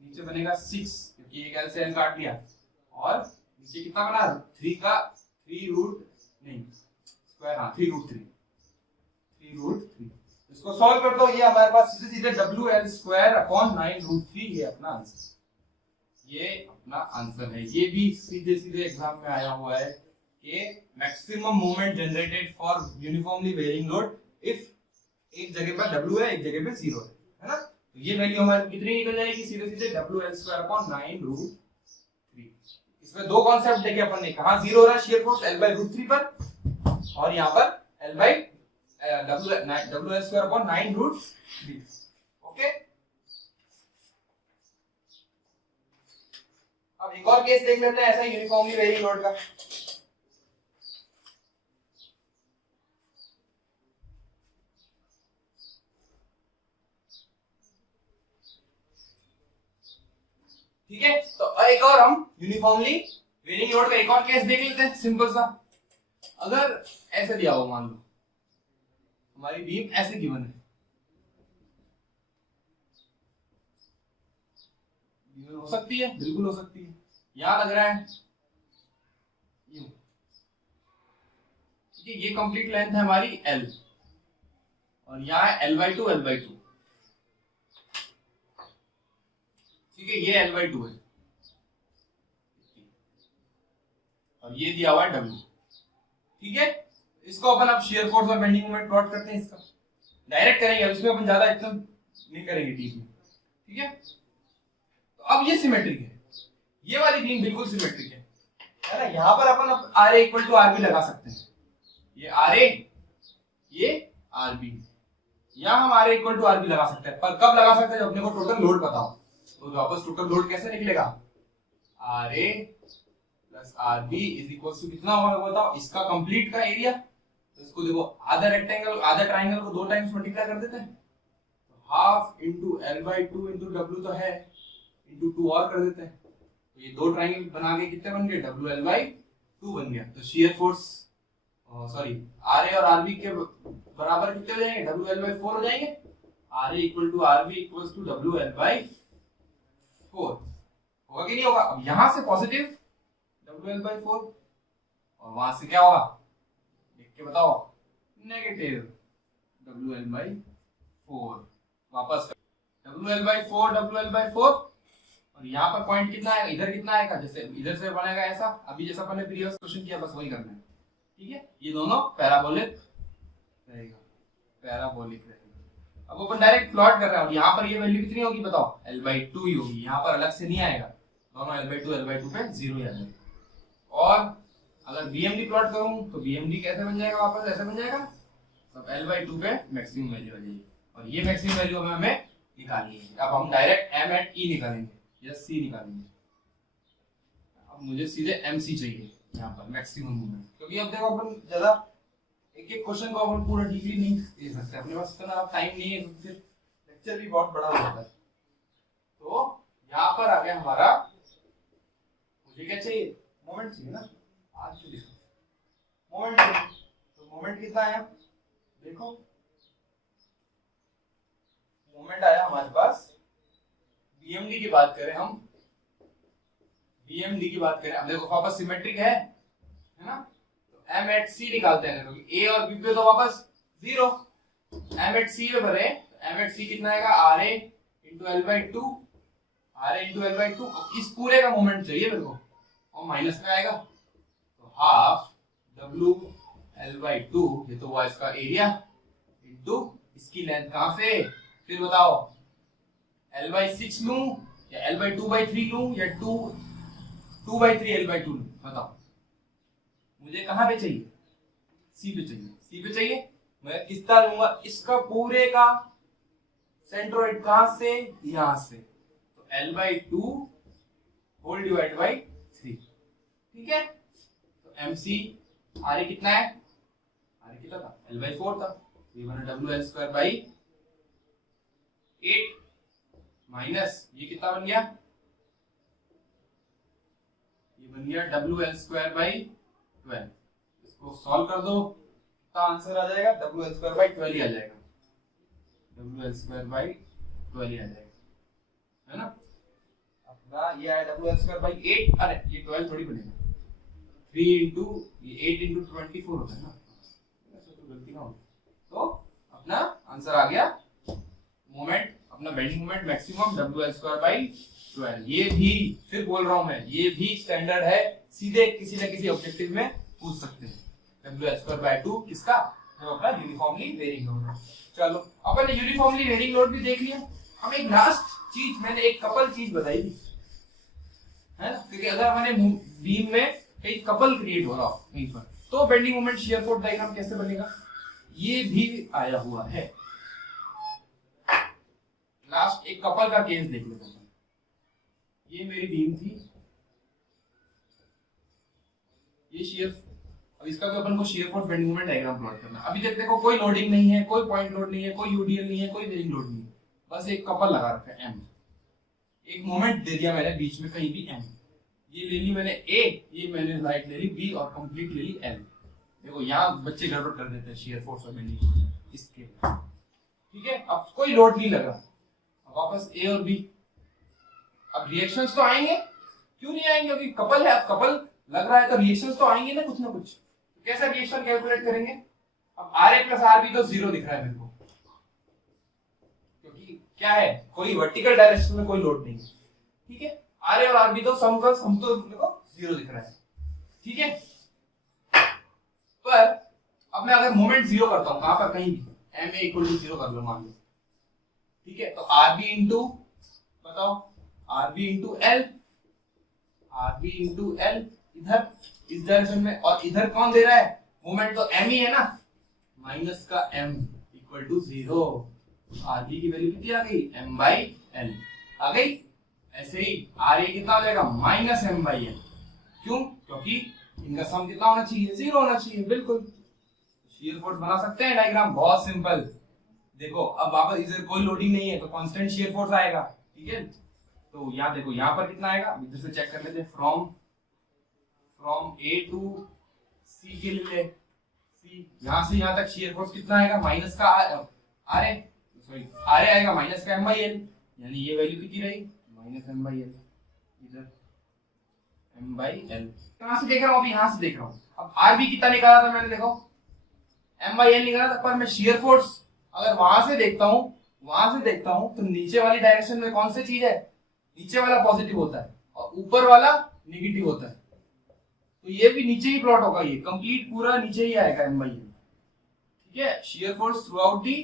नीचे बनेगा 6 क्योंकि एक L से L काट लिया, और नीचे कितना बना 3 का 3√3। इसको सॉल्व कर दो, ये हमारे पास सीधे सीधे WL²/9√3 ये अपना आंसर, ये अपना आंसर है। ये भी सीधे सीधे एग्जाम में आया हुआ है कि maximum moment generated for uniformly varying load if एक जगह पर W है एक जगह पे 0 है ना। तो ये वैल्यू हमारी कितनी निकल जाएगी, सीधे सीधे WL²/9√3। इसमें दो कॉन्सेप्ट देखे अपन ने, कहां 0 हो रहा है शियर फोर्स L/√3 पर, और यहां पर WL²/9√3। ओके, अब एक और केस देख लेते हैं ऐसा यूनिफॉर्मली वेरिंग लोड का। ठीक है, तो एक और हम यूनिफॉर्मली वेरिंग लोड का एक और केस देख लेते हैं, सिंपल सा। अगर ऐसे दिया हो, मान लो हमारी बीम ऐसे गिवन है, हो सकती है, बिल्कुल हो सकती है, यहां लग रहा है यूं, ठीक है। ये कंप्लीट लेंथ है हमारी L, और यहाँ है L/2 L/2, ठीक है, ये L/2 है। और ये दिया हुआ है W। ठीक है, इसको अपन अब शियर फोर्स और बेंडिंग मोमेंट प्लॉट करते हैं। इसका डायरेक्ट करेंगे, अब इसमें अपन ज्यादा एकदम नहीं करेंगे डीप में। ठीक है, तो अब ये सिमेट्रिक है, ये वाली बीम बिल्कुल सिमेट्रिक है ना। यहाँ पर अपन अब RA इक्वल टू RB लगा सकते हैं। ये RA, ये RB, यहाँ हम RA इक्वल टू RB लगा सकते हैं। पर कब लगा सकते हैं? जब अपने को टोटल लोड पता हो। तो वापस टोटल लोड कैसे निकलेगा? RA plus RB is equal to कितना होगा बताओ? इसका कंप्लीट का एरिया। तो इसको देखो, आधा रेक्टेंगल आधा ट्राइंगल को 2 टाइम्स मल्टीप्लाई कर देते हैं, तो half into L/2 into W तो है, इंटू 2 और कर देते हैं, तो ये 2 ट्राइंगल बना के कितने बन गए? WL/2 बन गया। तो शियर फोर्स सॉरी RA और RB के बराबर कितने हो जाएंगे? WL/4 हो जाएंगे। RA equal to RB equals to WL/4 होगा कि नहीं होगा? अब यहां से पॉजिटिव WL/4 और वहां से क्या होगा देख के बताओ? Negative WL/4। वापस WL/4 और यहाँ पर पॉइंट कितना है? इधर कितना आएगा? जैसे इधर से बनेगा ऐसा, अभी जैसा अपन ने प्रीवियस क्वेश्चन किया बस वही करना है। ठीक है, ये दोनों पैराबोलिक रहेगा, पैराबोलिक रहेगा। अब अपन डायरेक्ट प्लॉट कर रहे हैं और यहाँ पर ये वैल्यू कितनी होगी बताओ? L/2 ही होगी, यहाँ पर अलग से नहीं आएगा, दोनों L/2 पे 0 ही आ जाएगा। और अगर BMD प्लॉट करूं तो BMD कैसे बन जाएगा? वापस ऐसे बन जाएगा, सब L/2 पे मैक्सिमम वैल्यू आ जाएगी और ये मैक्सिमम वैल्यू हमें निकालनी है। अब हम डायरेक्ट M एट E निकालेंगे या C निकालेंगे। अब मुझे सीधे MC चाहिए यहाँ पर मैक्सिमम मोमेंट, क्योंकि अब देखो अपन ज्यादा एक एक क्वेश्चन को अपन पूरा डीपली नहीं दे सकते, अपने पास इतना टाइम नहीं है, तो फिर लेक्चर भी बहुत बड़ा हो जाता है। तो यहाँ पर आ गया हमारा, मुझे क्या चाहिए? मोमेंट चाहिए ना। आज तो देखो मोमेंट चाहिए, तो मोमेंट कितना आया देखो? मोमेंट आया हमारे पास, BMD की बात करें हम, BMD की बात करें, अब देखो वापस सिमेट्रिक है ना, तो M एट C निकालते हैं, क्योंकि A और B पे तो वापस 0, M एट C पे भरे, तो M एट C कितना आएगा? RA into L/2, RA into L/2। इस पूरे का मोमेंट चाहिए मेरे को और माइनस में आएगा, तो हाफ WL/2, ये तो हुआ इसका एरिया, इंटू इसकी लेंथ कहां से? फिर बताओ L/6 लूं या L/2/3 लूं या 2/3 L/2 लूं? बताओ मुझे कहां पे चाहिए? C पे चाहिए। C पे चाहिए, मैं कितना लूंगा? इसका पूरे का सेंट्रोइड कहां से? यहां से, तो L/2 होल डिवाइड बाय 3। ठीक है, तो MC RA कितना है? RA कितना था? L/4 था, ये बना WL/2/8 माइनस ये कितना बन गया? ये बन गया WL/12। इसको सॉल्व कर दो, कितना आंसर आ जाएगा? WL/12 ही आ जाएगा, WL/12 ही आ जाएगा, है ना। अपना ये आया WL/8, अरे ये 12 थोड़ी बनेगा, 3 इंटू ये 8 इंटू 24 होता है ना, ऐसा तो गलती ना हो। तो अपना आंसर आ गया मोमेंट, अपना बेंडिंग मोमेंट मैक्सिमम WL/12। ये भी फिर बोल रहा हूं मैं, ये भी स्टैंडर्ड है, सीधे किसी न किसी ऑब्जेक्टिव में पूछ सकते हैं। WL/2 किसका? जो अपना यूनिफॉर्मली वेरिंग लोड। चलो अपन ने यूनिफॉर्मली वेरिंग लोड भी देख लिया। अब एक लास्ट चीज, मैंने एक कपल चीज बताई थी, है ना, क्योंकि अगर मैंने बीम में एक कपल क्रिएट हो रहा हो कहीं पर, तो bending moment shear force diagram कैसे बनेगा? ये भी आया हुआ है। लास्ट एक कपल का केस देख लेते हैं। ये मेरी बीम थी, ये शियर, अब इसका भी अपन को shear force bending moment diagram plot करना है। अभी तक देखो कोई लोडिंग नहीं है, कोई पॉइंट लोड नहीं है, कोई यूडीएल नहीं है, कोई बेरिंग लोड नहीं है, बस एक कपल लगा रखा है M। एक मोमेंट दे दिया मैंने बीच में कहीं भी M, ये ले ली मैंने A, ये मैंने राइट ले ली B और कंप्लीट ले ली L। देखो यहाँ बच्चे गड़बड़ कर देते हैं शियर फोर्स और बेंडिंग मोमेंट इसके, ठीक है। अब कोई लोड नहीं लग रहा, वापस A और B। अब रिएक्शंस तो आएंगे, क्यों नहीं आएंगे? क्योंकि कपल है, अब कपल लग रहा है तो रिएक्शंस तो आएंगे ना कुछ ना कुछ। तो कैसा रिएक्शन कैलकुलेट करेंगे? अब RA प्लस RB तो 0 दिख रहा है मेरे को, क्योंकि क्या है, कोई वर्टिकल डायरेक्शन में कोई लोड नहीं है, ठीक है। RA और RB तो सम तो देखो 0 दिख रहा है, ठीक है। पर अब मैं अगर मोमेंट जीरो करता हूं, कहां पर, कहीं भी M A equal to zero कर लो मान लो, ठीक है। तो आर बी इंटू, बताओ, R B into L, R B into L इधर इस डायरेक्शन में, और इधर कौन दे रहा है मोमेंट, तो एम ही है ना, माइनस का M equal to zero. R B की वैल्यू कितनी आ गई, एम बाई एल आ गई। ऐसे ही आर ए कितना हो जाएगा, माइनस एम बाई एल। क्यों, क्योंकि इनका सम कितना होना चाहिए, जीरो होना चाहिए, बिल्कुल। शियर फोर्स बना सकते हैं डायग्राम, बहुत सिंपल। देखो अब वापस इधर कोई लोडिंग नहीं है तो कांस्टेंट शियर फोर्स आएगा, ठीक है। तो यहाँ देखो यहाँ पर कितना आएगा, इधर से चेक कर लेते हैं। फ्रॉम ए टू सी के लिए, सी यहाँ से यहाँ तक शियर फोर्स कितना आएगा, माइनस का R A, sorry R A आएगा माइनस का एम बाई एल, यानी ये वैल्यू कितनी रही, माइनस एम बाई एल, इधर एम बाई एल। कहां से देख रहा हूँ, अभी यहाँ से देख रहा हूँ। अब आर बी कितना निकाला था मैंने, देखो एम बाई एल निकाला था, पर मैं शियर फोर्स अगर वहां से देखता हूँ तो नीचे वाली डायरेक्शन में कौन सी चीज है, नीचे वाला पॉजिटिव होता है और ऊपर वाला नेगेटिव होता है। तो ये भी नीचे ही प्लॉट होगा, ये कंप्लीट पूरा नीचे ही आएगा एम बाई एल, ठीक है। Shear force through out the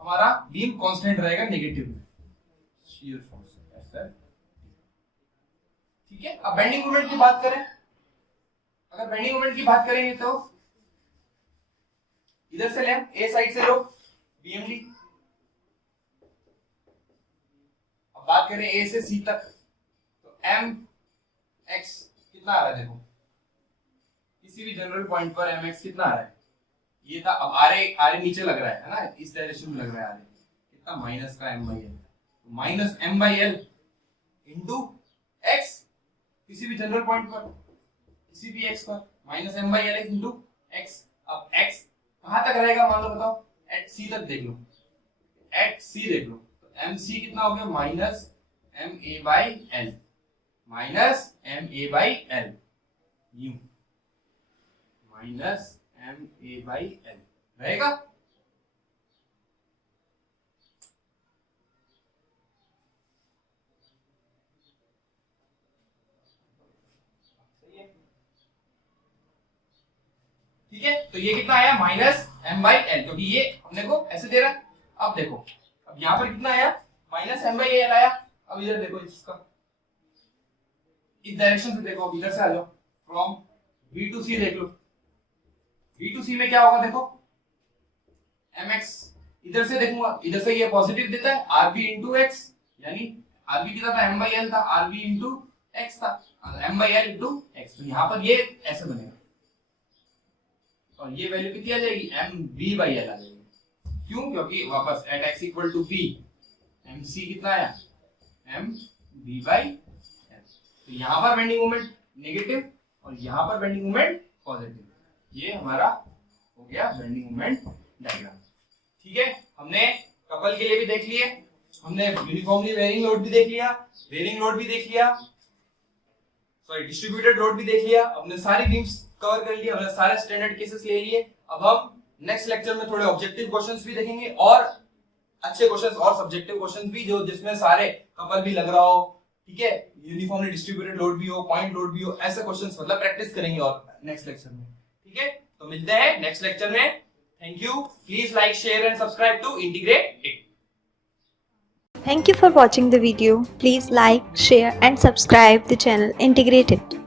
हमारा बीम कांस्टेंट रहेगा नेगेटिव में, शियर फोर्स ऐसा, ठीक है। अब बेंडिंग मोमेंट की बात करें, अगर बेंडिंग मोमेंट की बात करेंगे तो इधर से लें, ए साइड से लो बीएमडी। अब बात करें ए से सी तक, तो एम एक्स कितना आ रहा है, देखो किसी भी जनरल पॉइंट पर एम एक्स कितना आ रहा है, ये था। अब आर ए नीचे लग रहा है ना, इस डायरेक्शन में लग रहा है आर ए, कितना, माइनस का M by L, minus M by L into X, किसी भी जनरल पॉइंट पर, किसी भी एक्स पर, minus M by L into X. अब एक्स कहां तक रहेगा, मान लो बताओ, एट सी तक देख लो, एट सी देख लो, तो एम सी कितना हो गया, minus M A by L, minus M A by L, you minus M A by L रहेगा। ठीक है, तो ये कितना आया, माइनस एम बाई एल, क्योंकि ये हमने को ऐसे दे रहा है। अब देखो, अब यहाँ पर कितना आया, माइनस एम बाई एल आया। अब इधर देखो, इसका इस डायरेक्शन से देखो, अब इधर से आ जाओ, फ्रॉम बी टू सी देख लो, बी टू सी में क्या होगा, देखो एम एक्स, इधर से देखूंगा, इधर से ये पॉजिटिव देता है, आर बी इंटू एक्स, यानी आर बी कितना था, एम बाई एल था, आर बी इंटू एक्स था, M by L into X. तो यहाँ पर ये ऐसे बनेगा, और ये वैल्यू कितनी आ जाएगी, एम बी बाई एल आ जाएगी। क्यों, क्योंकि वापस at X equal to B, M C कितना आया, एम बी बाई एल। तो यहाँ पर बेंडिंग मोमेंट नेगेटिव और यहाँ पर बेंडिंग मोमेंट पॉजिटिव, ये हमारा हो गया बेंडिंग मोमेंट डायग्राम, ठीक है। हमने कपल के लिए भी देख लिए, हमने यूनिफॉर्मली वेरिंग लोड भी देख लिया, वेरिंग लोड भी देख लिया, सॉरी डिस्ट्रीब्यूटेड लोड भी देख लिया, हमने सारी बीम्स कवर कर लिया, हमने सारे स्टैंडर्ड केसेस ले लिए। अब हम नेक्स्ट लेक्चर में थोड़े ऑब्जेक्टिव क्वेश्चंस भी देखेंगे, और अच्छे क्वेश्चंस और सब्जेक्टिव क्वेश्चंस भी, जो जिसमें सारे कपल भी लग रहा हो, ठीक है, यूनिफॉर्मली डिस्ट्रीब्यूटेड लोड भी हो, पॉइंट लोड भी हो, ऐसे क्वेश्चंस मतलब प्रैक्टिस करेंगे और नेक्स्ट लेक्चर में, ठीक है। तो मिलते हैं नेक्स्ट लेक्चर में, thank you, please like, share and subscribe to integrate it. Thank you for watching the video. Please like, share and subscribe the channel Integrate It.